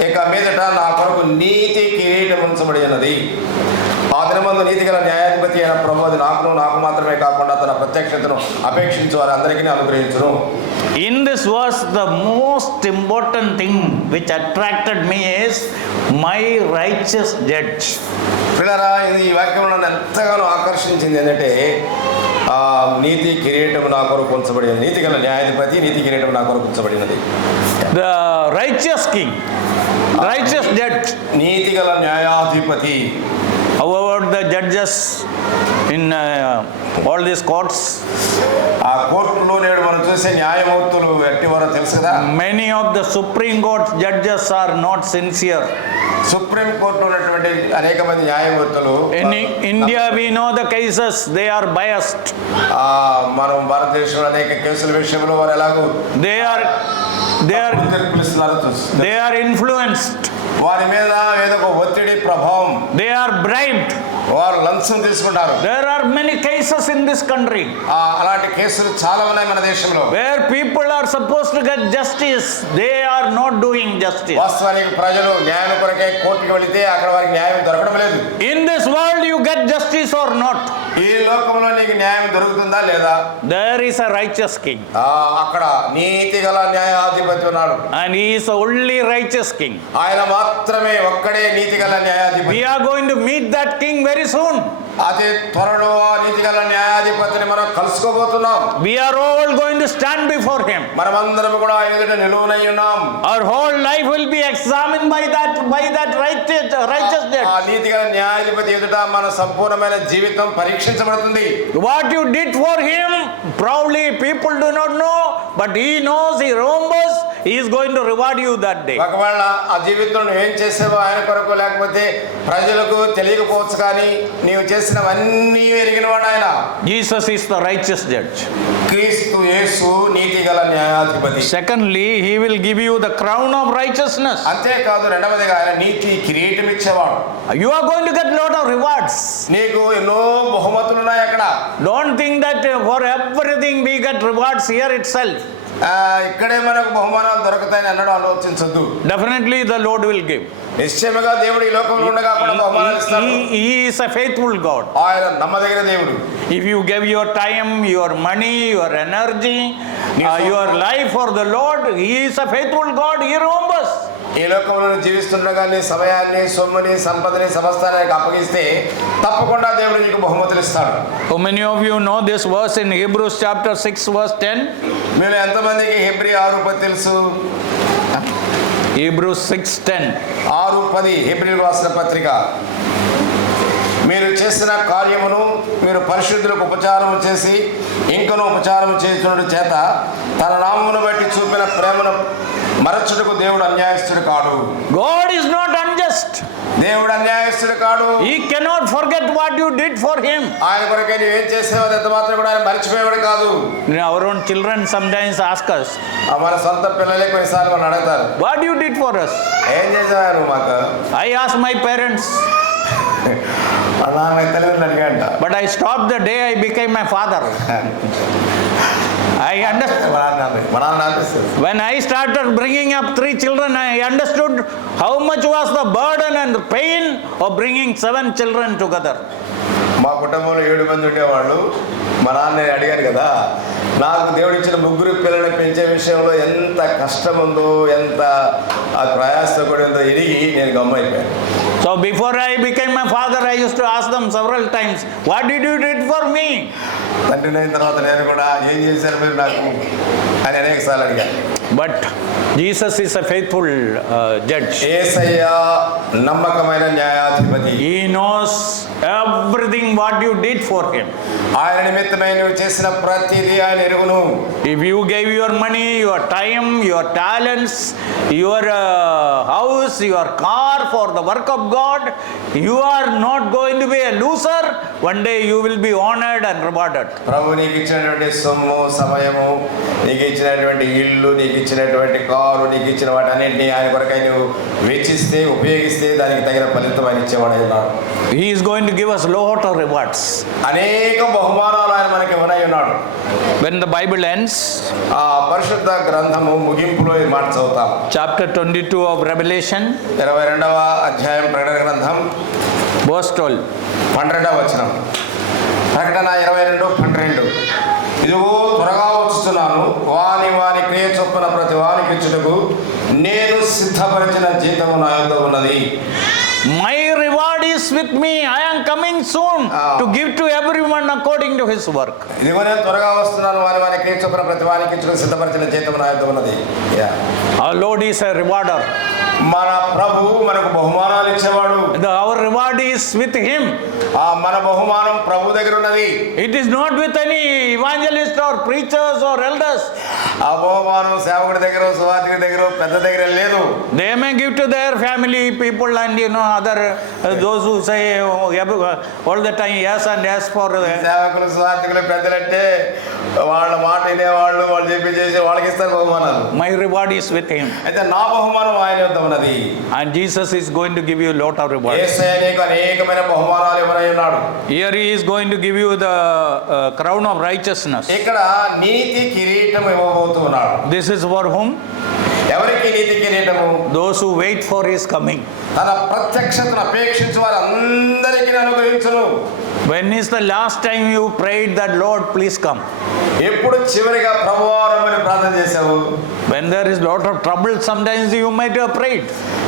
ఇక మీదట నా కొరకు నీతి కిరీటం ఉంచబడి ఉన్నది. ఆ దినమందు నీతి గల న్యాయాధిపతి అయిన ప్రభువు అది నాకు మాత్రమే కాకుండా తన ప్రత్యక్షతను అపేక్షించు వారందరికీ అనుగ్రహించును. In this verse, the most important thing which attracted me is my righteous judge. పిల్లరా, ఇది ఈ వాక్యంలో నన్ను ఎంతగానో ఆకర్షించింది ఏంటంటే నీతి కిరీటం నా కొరకు ఉంచబడినది. నీతి గల న్యాయాధిపతి, నీతి కిరీటం నా కొరకు ఉంచబడినది. The righteous king, righteous judge. నీతి గల న్యాయాధిపతి. However, the judges in all these courts, ఆ కోర్టులో నేడు మనం చూసే న్యాయమూర్తులు ఎట్టివారో తెలుసు కదా. many of the Supreme Court judges are not sincere. Supreme కోర్టులో ఉన్నటువంటి అనేక మంది న్యాయమూర్తులు In India we know the cases, they are biased. మనం భారతదేశంలో అనేక కేసుల విషయంలో వారు ఎలాగో they are influenced. వారి మీద ఏదో ఒక ఒత్తిడి ప్రభావం. They are bribed. వారు లంచం తీసుకుంటారు. There are many cases in this country. అలాంటి కేసులు చాలా ఉన్నాయి మన దేశంలో. Where people are supposed to get justice, they are not doing justice. వాస్తవానికి ప్రజలు న్యాయం కొరకే కోర్టుకు వెళితే అక్కడ వారికి న్యాయం దొరకడం లేదు. In this world you get justice or not? ఈ లోకంలో నీకు న్యాయం దొరుకుతుందా లేదా? There is a righteous king. అక్కడ నీతి గల న్యాయాధిపతి ఉన్నాడు. And he is the only righteous king. ఆయన మాత్రమే ఒక్కడే నీతి గల న్యాయాధిపతి. We are going to meet that king very soon. అదే త్వరలో నీతి గల న్యాయాధిపతిని మనం కలుసుకోబోతున్నాం. We are all going to stand before him. మనమందరం కూడా ఎదుట నిలువనై ఉన్నాం. Our whole life will be examined by that righteous judge. ఆ నీతి గల న్యాయాధిపతి ఎదుట మన సంపూర్ణమైన జీవితం పరీక్షించబడుతుంది. What you did for him, probably people do not know, but he knows, he remembers, he is going to reward you that day. ఒకవేళ ఆ జీవితంలో నువ్వేం చేసావో ఆయన కొరకు లేకపోతే ప్రజలకు తెలియకపోవచ్చు, కానీ నీవు చేసినవన్నీ ఎరిగినవాడు ఆయన. Jesus is the righteous judge. క్రీస్తు యేసు నీతి గల న్యాయాధిపతి. Secondly, he will give you the crown of righteousness. అంతేకాదు, రెండవదిగా ఆయన నీతి కిరీటం ఇచ్చేవాడు. You are going to get lot of rewards. నీకు ఎన్నో బహుమతులు ఉన్నాయి అక్కడ. Don't think that for everything we get rewards here itself. ఇక్కడే మనకు బహుమానాలు దొరుకుతాయని అన్నడం ఆలోచించొద్దు. Definitely the Lord will give. నిశ్చయముగా దేవుడు ఈ లోకంలో ఉండగా బహుమానాలు ఇస్తాడు. He is a faithful God. ఆయన నమ్మదగిన దేవుడు. If you give your time, your money, your energy, your life for the Lord, he is a faithful God. He remembers. ఈ లోకంలో జీవిస్తుండగా నీ సమయాన్ని, సొమ్ముని, సంపదని, సమస్తానికి అప్పగిస్తే తప్పకుండా దేవుడు నీకు బహుమతులు ఇస్తాడు. How many of you know this verse in Hebrews chapter 6 verse 10? మీరు ఎంతమందికి హెబ్రీ 6:10 తెలుసు? Hebrews 6:10. 6:10 హెబ్రీయులకు రాసిన పత్రిక. మీరు చేసిన కార్యమును మీరు పరిశుద్ధులకు ఉపచారము చేసి ఇంకనూ ఉపచారము చేస్తున్న చేత తన నామమును బట్టి చూపిన ప్రేమను మరచుటకు దేవుడు అన్యాయస్తుడు కాడు. God is not unjust. unjust. దేవుడు అన్యాయస్తుడు కాడు. He cannot forget what you did for him. ఆయన కొరకే నువ్వేం చేసావు ఎంత మాత్రం కూడా ఆయన మర్చిపోయేవాడు కాదు. Our own children sometimes ask us, మన సొంత పిల్లలే కొన్నిసార్లు మనం అడుగుతారు, what you did for us? ఏం చేసావు నువ్వు మాకు? I asked my parents, వాళ్ళ నాన్న తల్లిదండ్రులు అడిగాంట. but I stopped the day I became my father. I understand. When I started bringing up 3 children, I understood how much was the burden and the pain of bringing 7 children together. మా కుటుంబంలో 7 మంది ఉండేవాళ్ళు. మా నాన్న అడిగారు కదా, నాకు దేవుడు ఇచ్చిన 3 పిల్లల్ని పెంచే విషయంలో ఎంత కష్టం ఉందో, ఎంత ప్రయాసతో కూడా ఉందో ఎరిగి నేను గమ్మైపోయాను. So before I became my father, I used to ask them several times, what did you did for me? తండ్రిని అయిన తర్వాత నేను కూడా ఏం చేశారు మీరు నాకు అని అనేక సార్లు అడిగాను. But Jesus is a faithful judge. యేసయ్య నమ్మకమైన న్యాయాధిపతి. He knows everything what you did for him. ఆయన నిమిత్తమై నువ్వు చేసిన ప్రతిదీ ఆయన ఎరుగును. If you gave your money, your time, your talents, your house, your car for the work of God, you are not going to be a loser. One day you will be honored and rewarded. ప్రభు నీకు ఇచ్చినటువంటి సొమ్ము, సమయము, నీకు ఇచ్చినటువంటి ఇల్లు, నీకు ఇచ్చినటువంటి car, నీకు ఇచ్చిన వాటన్నింటినీ ఆయన కొరకై నువ్వు వెచ్చిస్తే, ఉపయోగిస్తే దానికి తగిన ఫలితం ఆయన ఇచ్చేవాడు ఉన్నాడు. He is going to give us lot of rewards. అనేక బహుమానాలు ఆయన మనకి ఇవ్వనై ఉన్నాడు. When the Bible ends, ఆ పరిశుద్ధ గ్రంథము ముగింపులో ఈ మాట చదువుతాం. chapter 22 of Revelation, 22వ అధ్యాయం ప్రకటన గ్రంథం verse 12. 12వ వచనం. ప్రకటన 22:12. ఇదిగో త్వరగా వచ్చుతున్నాను, వాని వాని క్రియ చొప్పున ప్రతి వానికి ఇచ్చుటకు నేను సిద్ధపరిచిన జీతము నా యొద్ద ఉన్నది. My reward is with me. I am coming soon to give to everyone according to his work. ఇదిగో నేను త్వరగా వస్తున్నాను, వాని వాని క్రియ చొప్పున ప్రతి వానికి ఇచ్చుటకు సిద్ధపరిచిన జీతము నా యొద్ద ఉన్నది. Our Lord is a rewarder. మన ప్రభు మనకు బహుమానాలు ఇచ్చేవాడు. Our reward is with him. మన బహుమానం ప్రభు దగ్గర ఉన్నది. It is not with any evangelist or preachers or elders. ఆ బహుమానం సేవకుడి దగ్గర, సువార్తికుడి దగ్గర, పెద్ద దగ్గర లేదు. They may give to their family people and other those who say all the time yes and yes for సేవకులు, సువార్తికులు, పెద్దలంటే వాళ్ళ మాట వినేవాళ్ళు, వాళ్ళు చెప్పి చేసే వాళ్ళకి ఇస్తారు బహుమానాలు. My reward is with him. అయితే నా బహుమానం ఆయన యొద్ద ఉన్నది. And Jesus is going to give you a lot of reward. యేసయ్య నీకు అనేకమైన బహుమానాలు ఇవ్వనై ఉన్నాడు. Here he is going to give you the crown of righteousness. ఇక్కడ నీతి కిరీటం ఇవ్వబోతున్నాడు. This is for whom? ఎవరికి నీతి కిరీటము? Those who wait for his coming. తన ప్రత్యక్షతను అపేక్షించే వారందరికీ అనుగ్రహించును. When is the last time you prayed that Lord please come? ఎప్పుడు చివరిగా ప్రభువా రమ్మని ప్రార్థన చేశావు? When there is lot of trouble, sometimes you might have prayed.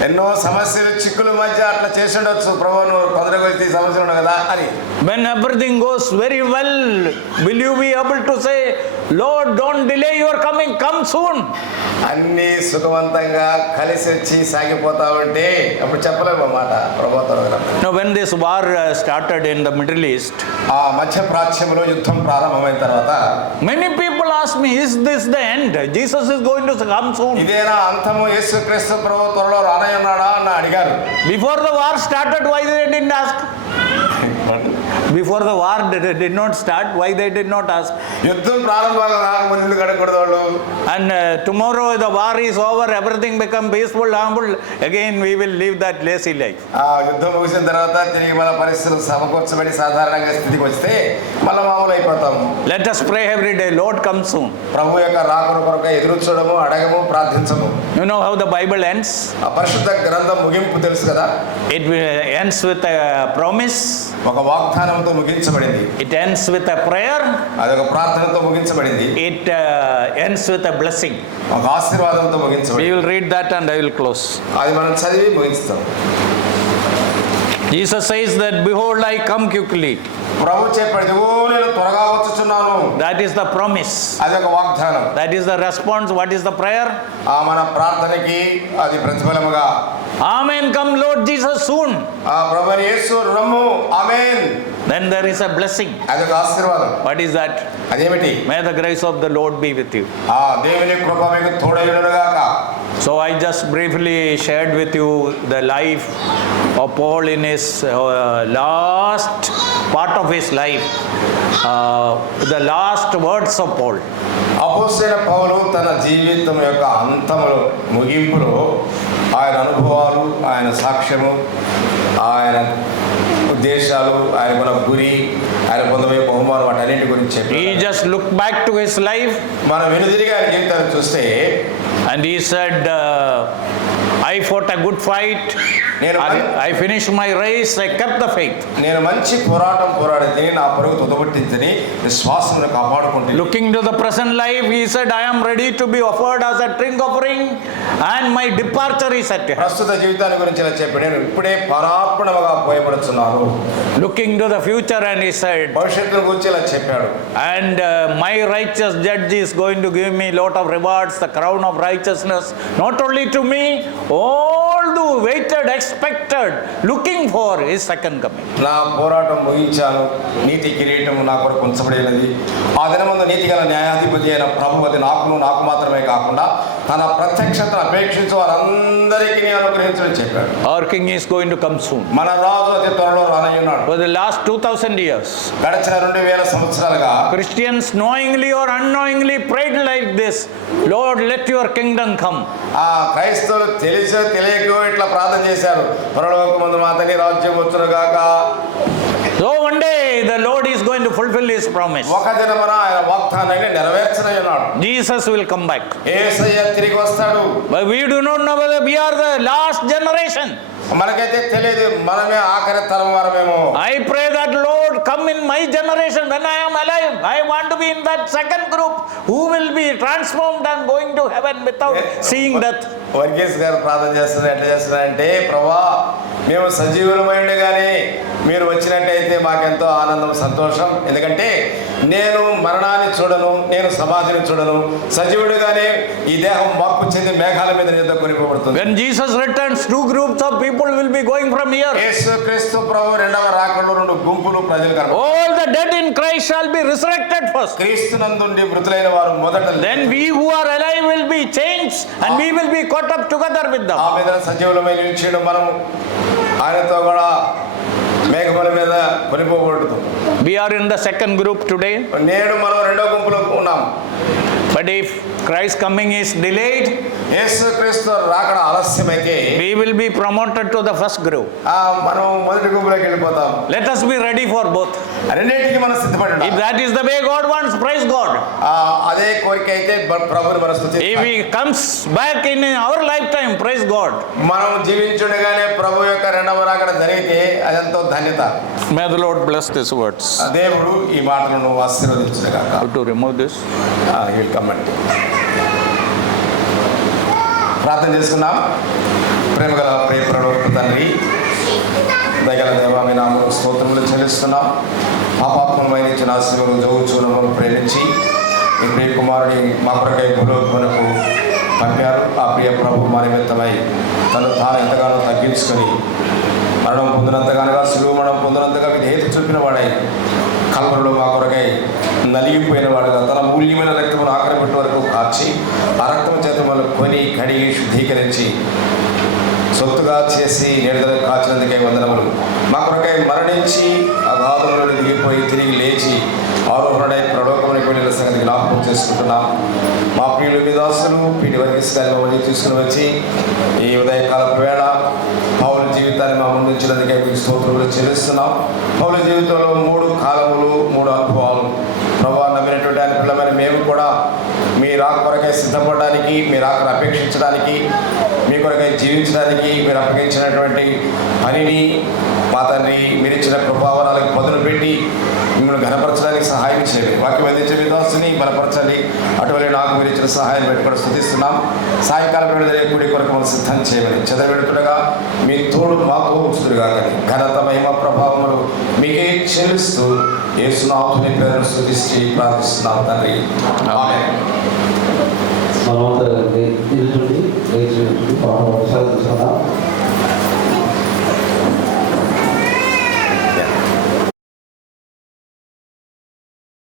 ఎన్నో సమస్యలు, చిక్కుల మధ్య అట్లా చేసి ఉండొచ్చు, ప్రభువా నువ్వు తొందరగా వచ్చి సమస్యలు ఉండవు కదా అని. When everything goes very well, will you be able to say, Lord, don't delay your coming, come soon? అన్ని సుఖవంతంగా కలిసి వచ్చి సాగిపోతా ఉంటే అప్పుడు చెప్పలేము మాట ప్రభువా త్వరగా. Now when this war started in the Middle East, ఆ మధ్య ప్రాచ్యంలో యుద్ధం ప్రారంభమైన తర్వాత many people ask me, is this the end? Jesus is going to come soon. ఇదేనా అంతము, యేసుక్రీస్తు ప్రభువు త్వరలో రానయ్యున్నాడా అని అడిగారు. Before the war started, why they didn't ask? Before the war did not start, why they did not ask? యుద్ధం ప్రారంభం కాకముందు ఎందుకు అడగకూడదు వాళ్ళు? And tomorrow the war is over, everything become peaceful, harmful, again we will live that lazy life. ఆ యుద్ధం ముగిసిన తర్వాత తిరిగి మన పరిస్థితులు సమకూర్చబడి సాధారణంగా స్థితికి వస్తే మళ్ళీ మామూలు అయిపోతాము. Let us pray every day, Lord come soon. ప్రభు యొక్క రాకడ కొరకు ఎదురు చూడము, అడగము, ప్రార్థించము. You know how the Bible ends? ఆ పరిశుద్ధ గ్రంథం ముగింపు తెలుసు కదా? It ends with a promise. ఒక వాగ్దానంతో ముగించబడింది. It ends with a prayer. అదొక ప్రార్థనతో ముగించబడింది. It ends with a blessing. ఒక ఆశీర్వాదంతో We ముగించబడింది. will read that and I will close. అది మనం చదివి ముగిస్తాం. Jesus says that, behold, I come quickly. ప్రభు చెప్పాడు, ఇదిగో నేను త్వరగా వచ్చుచున్నాను. That is the promise. అదొక వాగ్దానం. That is the response. What is the prayer? ఆ మన ప్రార్థనకి అది ప్రతిఫలముగా, Amen, come Lord Jesus soon. ఆ ప్రభువైన యేసు రమ్ము, ఆమేన్. Then there is a blessing. అదొక ఆశీర్వాదం. What is that? అదేమిటి? May the grace of the Lord be with you. ఆ దేవుని కృప మీకు తోడైయుండును గాక. So I just briefly shared with you the life of Paul in his last part of his life, the last words of Paul. అపోస్తలుడైన పౌలు తన జీవితం యొక్క అంతములో ముగింపులో ఆయన అనుభవాలు, ఆయన సాక్ష్యము, ఆయన ఉద్దేశాలు, ఆయనకున్న గురి, ఆయన పొందబోయే బహుమానం వాటన్నింటి గురించి చెప్పి He just looked back to his life మనం వెనుదిరిగి ఆయన జీవితాన్ని చూస్తే and he said, I fought a good fight, I finished my race, I kept the faith. నేను మంచి పోరాటం పోరాడితే నా పరుగు తుదపట్టించని విశ్వాసమును కాపాడుకుంటే Looking to the present life, he said, I am ready to be offered as a drink offering and my departure is at hand. ప్రస్తుత జీవితాన్ని గురించి ఇలా చెప్పి నేను ఇప్పుడే పరార్పణముగా పోయబడుతున్నాను. Looking to the future, and he said, భవిష్యత్తును గురించి ఇలా చెప్పాడు. and my righteous judge is going to give me lot of rewards, the crown of righteousness, not only to me, all who waited, expected, looking for his second coming. నా పోరాటం ముగించాను, నీతి కిరీటం నా కొరకు ఉంచబడినది. ఆ దినమందు నీతి గల న్యాయాధిపతి అయిన ప్రభువు అది నాకు మాత్రమే కాకుండా తన ప్రత్యక్షతను అపేక్షించే వారందరికీ అనుగ్రహించని చెప్పాడు. Our king is going to come soon. మన రాజు అతి త్వరలో రానయ్యున్నాడు. For the last 2000 years, గడిచిన 2000 సంవత్సరాలుగా Christians knowingly or unknowingly prayed like this, Lord, let your kingdom come. ఆ క్రైస్తవులు తెలిసో తెలియకో ఇట్లా ప్రార్థన చేశారు, పరలోకమందు మా తండ్రి రాజ్యం వచ్చును గాక. So one day the Lord is going to fulfill his promise. ఒక దినమున ఆయన వాగ్దానాన్ని నెరవేర్చనయ్యున్నాడు. Jesus will come back. యేసయ్య తిరిగి వస్తాడు. But we do not know whether we are the last generation. మనకైతే తెలియదు, మనమే ఆఖరి తరం వారమేమో. I pray that Lord come in my generation when I am alive. I want to be in that second group who will be transformed and going to heaven without seeing death. Verghese గారు ప్రార్థన చేస్తున్నారు, ఎట్లా చేస్తున్నారంటే, ప్రభా మేము సజీవులమైండే కానీ మీరు వచ్చినట్టయితే మాకెంతో ఆనందం, సంతోషం. ఎందుకంటే నేను మరణాన్ని చూడను, నేను సమాధిని చూడను, సజీవుడిగానే ఈ దేహం మార్పు చెంది మేఘాల మీద నిద్ర కొనిపోబడుతుంది. When Jesus returns, two groups of people will be going from here. యేసుక్రీస్తు ప్రభు రెండవ రాకడలో రెండు గుంపులు ప్రజలు కనబడతారు. All the dead in Christ shall be resurrected first. క్రీస్తునందుండి మృతులైన వారు మొదట, Then we who are alive will be changed and we will be caught up together with them. ఆ మీద సజీవులమై నిలిచేయడం మనం ఆయనతో కూడా మేఘముల మీద కొనిపోబడుతాం. We are in the second group today. నేడు మనం రెండో గుంపులో ఉన్నాం. But if Christ coming is delayed, యేసుక్రీస్తు రాకడ ఆలస్యమైతే we will be promoted to the first group. మనం మొదటి గుంపులోకి వెళ్ళిపోతాం. Let us be ready for both. రెండింటికి మనం సిద్ధపడి ఉండాలి. If that is the way God wants, praise God. అదే కోరిక అయితే ప్రభువుని మనం స్తుతిస్తాం. If he comes back in our lifetime, praise God. మనం జీవించుండగానే ప్రభు యొక్క రెండవ రాకడ జరిగితే అదెంతో ధన్యత. May the Lord bless these words. దేవుడు ఈ మాటలను ఆశీర్వదించుగాక. How to remove this? Welcome అండి. ప్రార్థన చేసుకున్నాం. ప్రేమగల ప్రియపరుడు తండ్రి, దయగల దేవా, మీ నామమునకు స్తోత్రములు చెల్లిస్తున్నాం. పాపాత్మమైన ఇచ్చిన ఆశీర్వాదం జోగుచూనమును ప్రేమించి మీ ప్రియ కుమారుని మా కొరకై భూలోకమునకు పంపారు. ఆ ప్రియ ప్రభు మా నిమిత్తమై తను తాను ఎంతగానో తగ్గించుకొని మరణం పొందినంతగానగా, సులువు మరణం పొందినంతగా విధేయత చూపిన వాడై కల్వరిలో మా కొరకై నలిగిపోయిన వాడుగా తన మూల్యమైన రక్తమును ఆఖరి పెట్టి వరకు కాచి ఆ రక్తం చేత మనం కొని కడిగి శుద్ధీకరించి సొత్తుగా చేసి నిడదల కాచినందుకై వందనములు. మా కొరకై మరణించి అగాధంలో దిగిపోయి తిరిగి లేచి ఆరోహణై ప్రలోకమునికి వెళ్ళిన సంగతి జ్ఞాపకం చేసుకుంటున్నాం. మా ప్రియులు మీ దాసులు పీటి వర్గీస్ గారి మమ్మల్ని తీసుకుని వచ్చి ఈ ఉదయకాలపు వేళ పౌలు జీవితాన్ని మా ముందుంచినందుకే మీకు స్తోత్రములు చెల్లిస్తున్నాం. పౌలు జీవితంలో 3 కాలములు, 3 అనుభవాలు. ప్రభావ నమ్మినటువంటి ఆయన పిల్లమైన మేము కూడా మీ రాక కొరకై సిద్ధపడడానికి, మీ రాకను అపేక్షించడానికి, మీ కొరకై జీవించడానికి మీరు అప్పగించినటువంటి పనిని మా తండ్రి మీరు ఇచ్చిన కృపావరాలకు పదులు పెట్టి మిమ్మల్ని ఘనపరచడానికి సహాయం చేయండి. వాక్యం అందించే విధాసుని బలపరచండి. అటువంటి నాకు మీరు ఇచ్చిన సహాయం పెట్టుకొని స్తుతిస్తున్నాం. సాయంకాలం విడుదల కూడి కొరకు మనం సిద్ధం చేయమని చదవెడుతుండగా మీ తోడు మాకు ఉంచుదురుగా కానీ ఘనత మహిమ ప్రభావములు మీకే చెల్లిస్తూ యేసునాథుని పేరును స్తుతించి ప్రార్థిస్తున్నాం తండ్రి. ఆమేన్.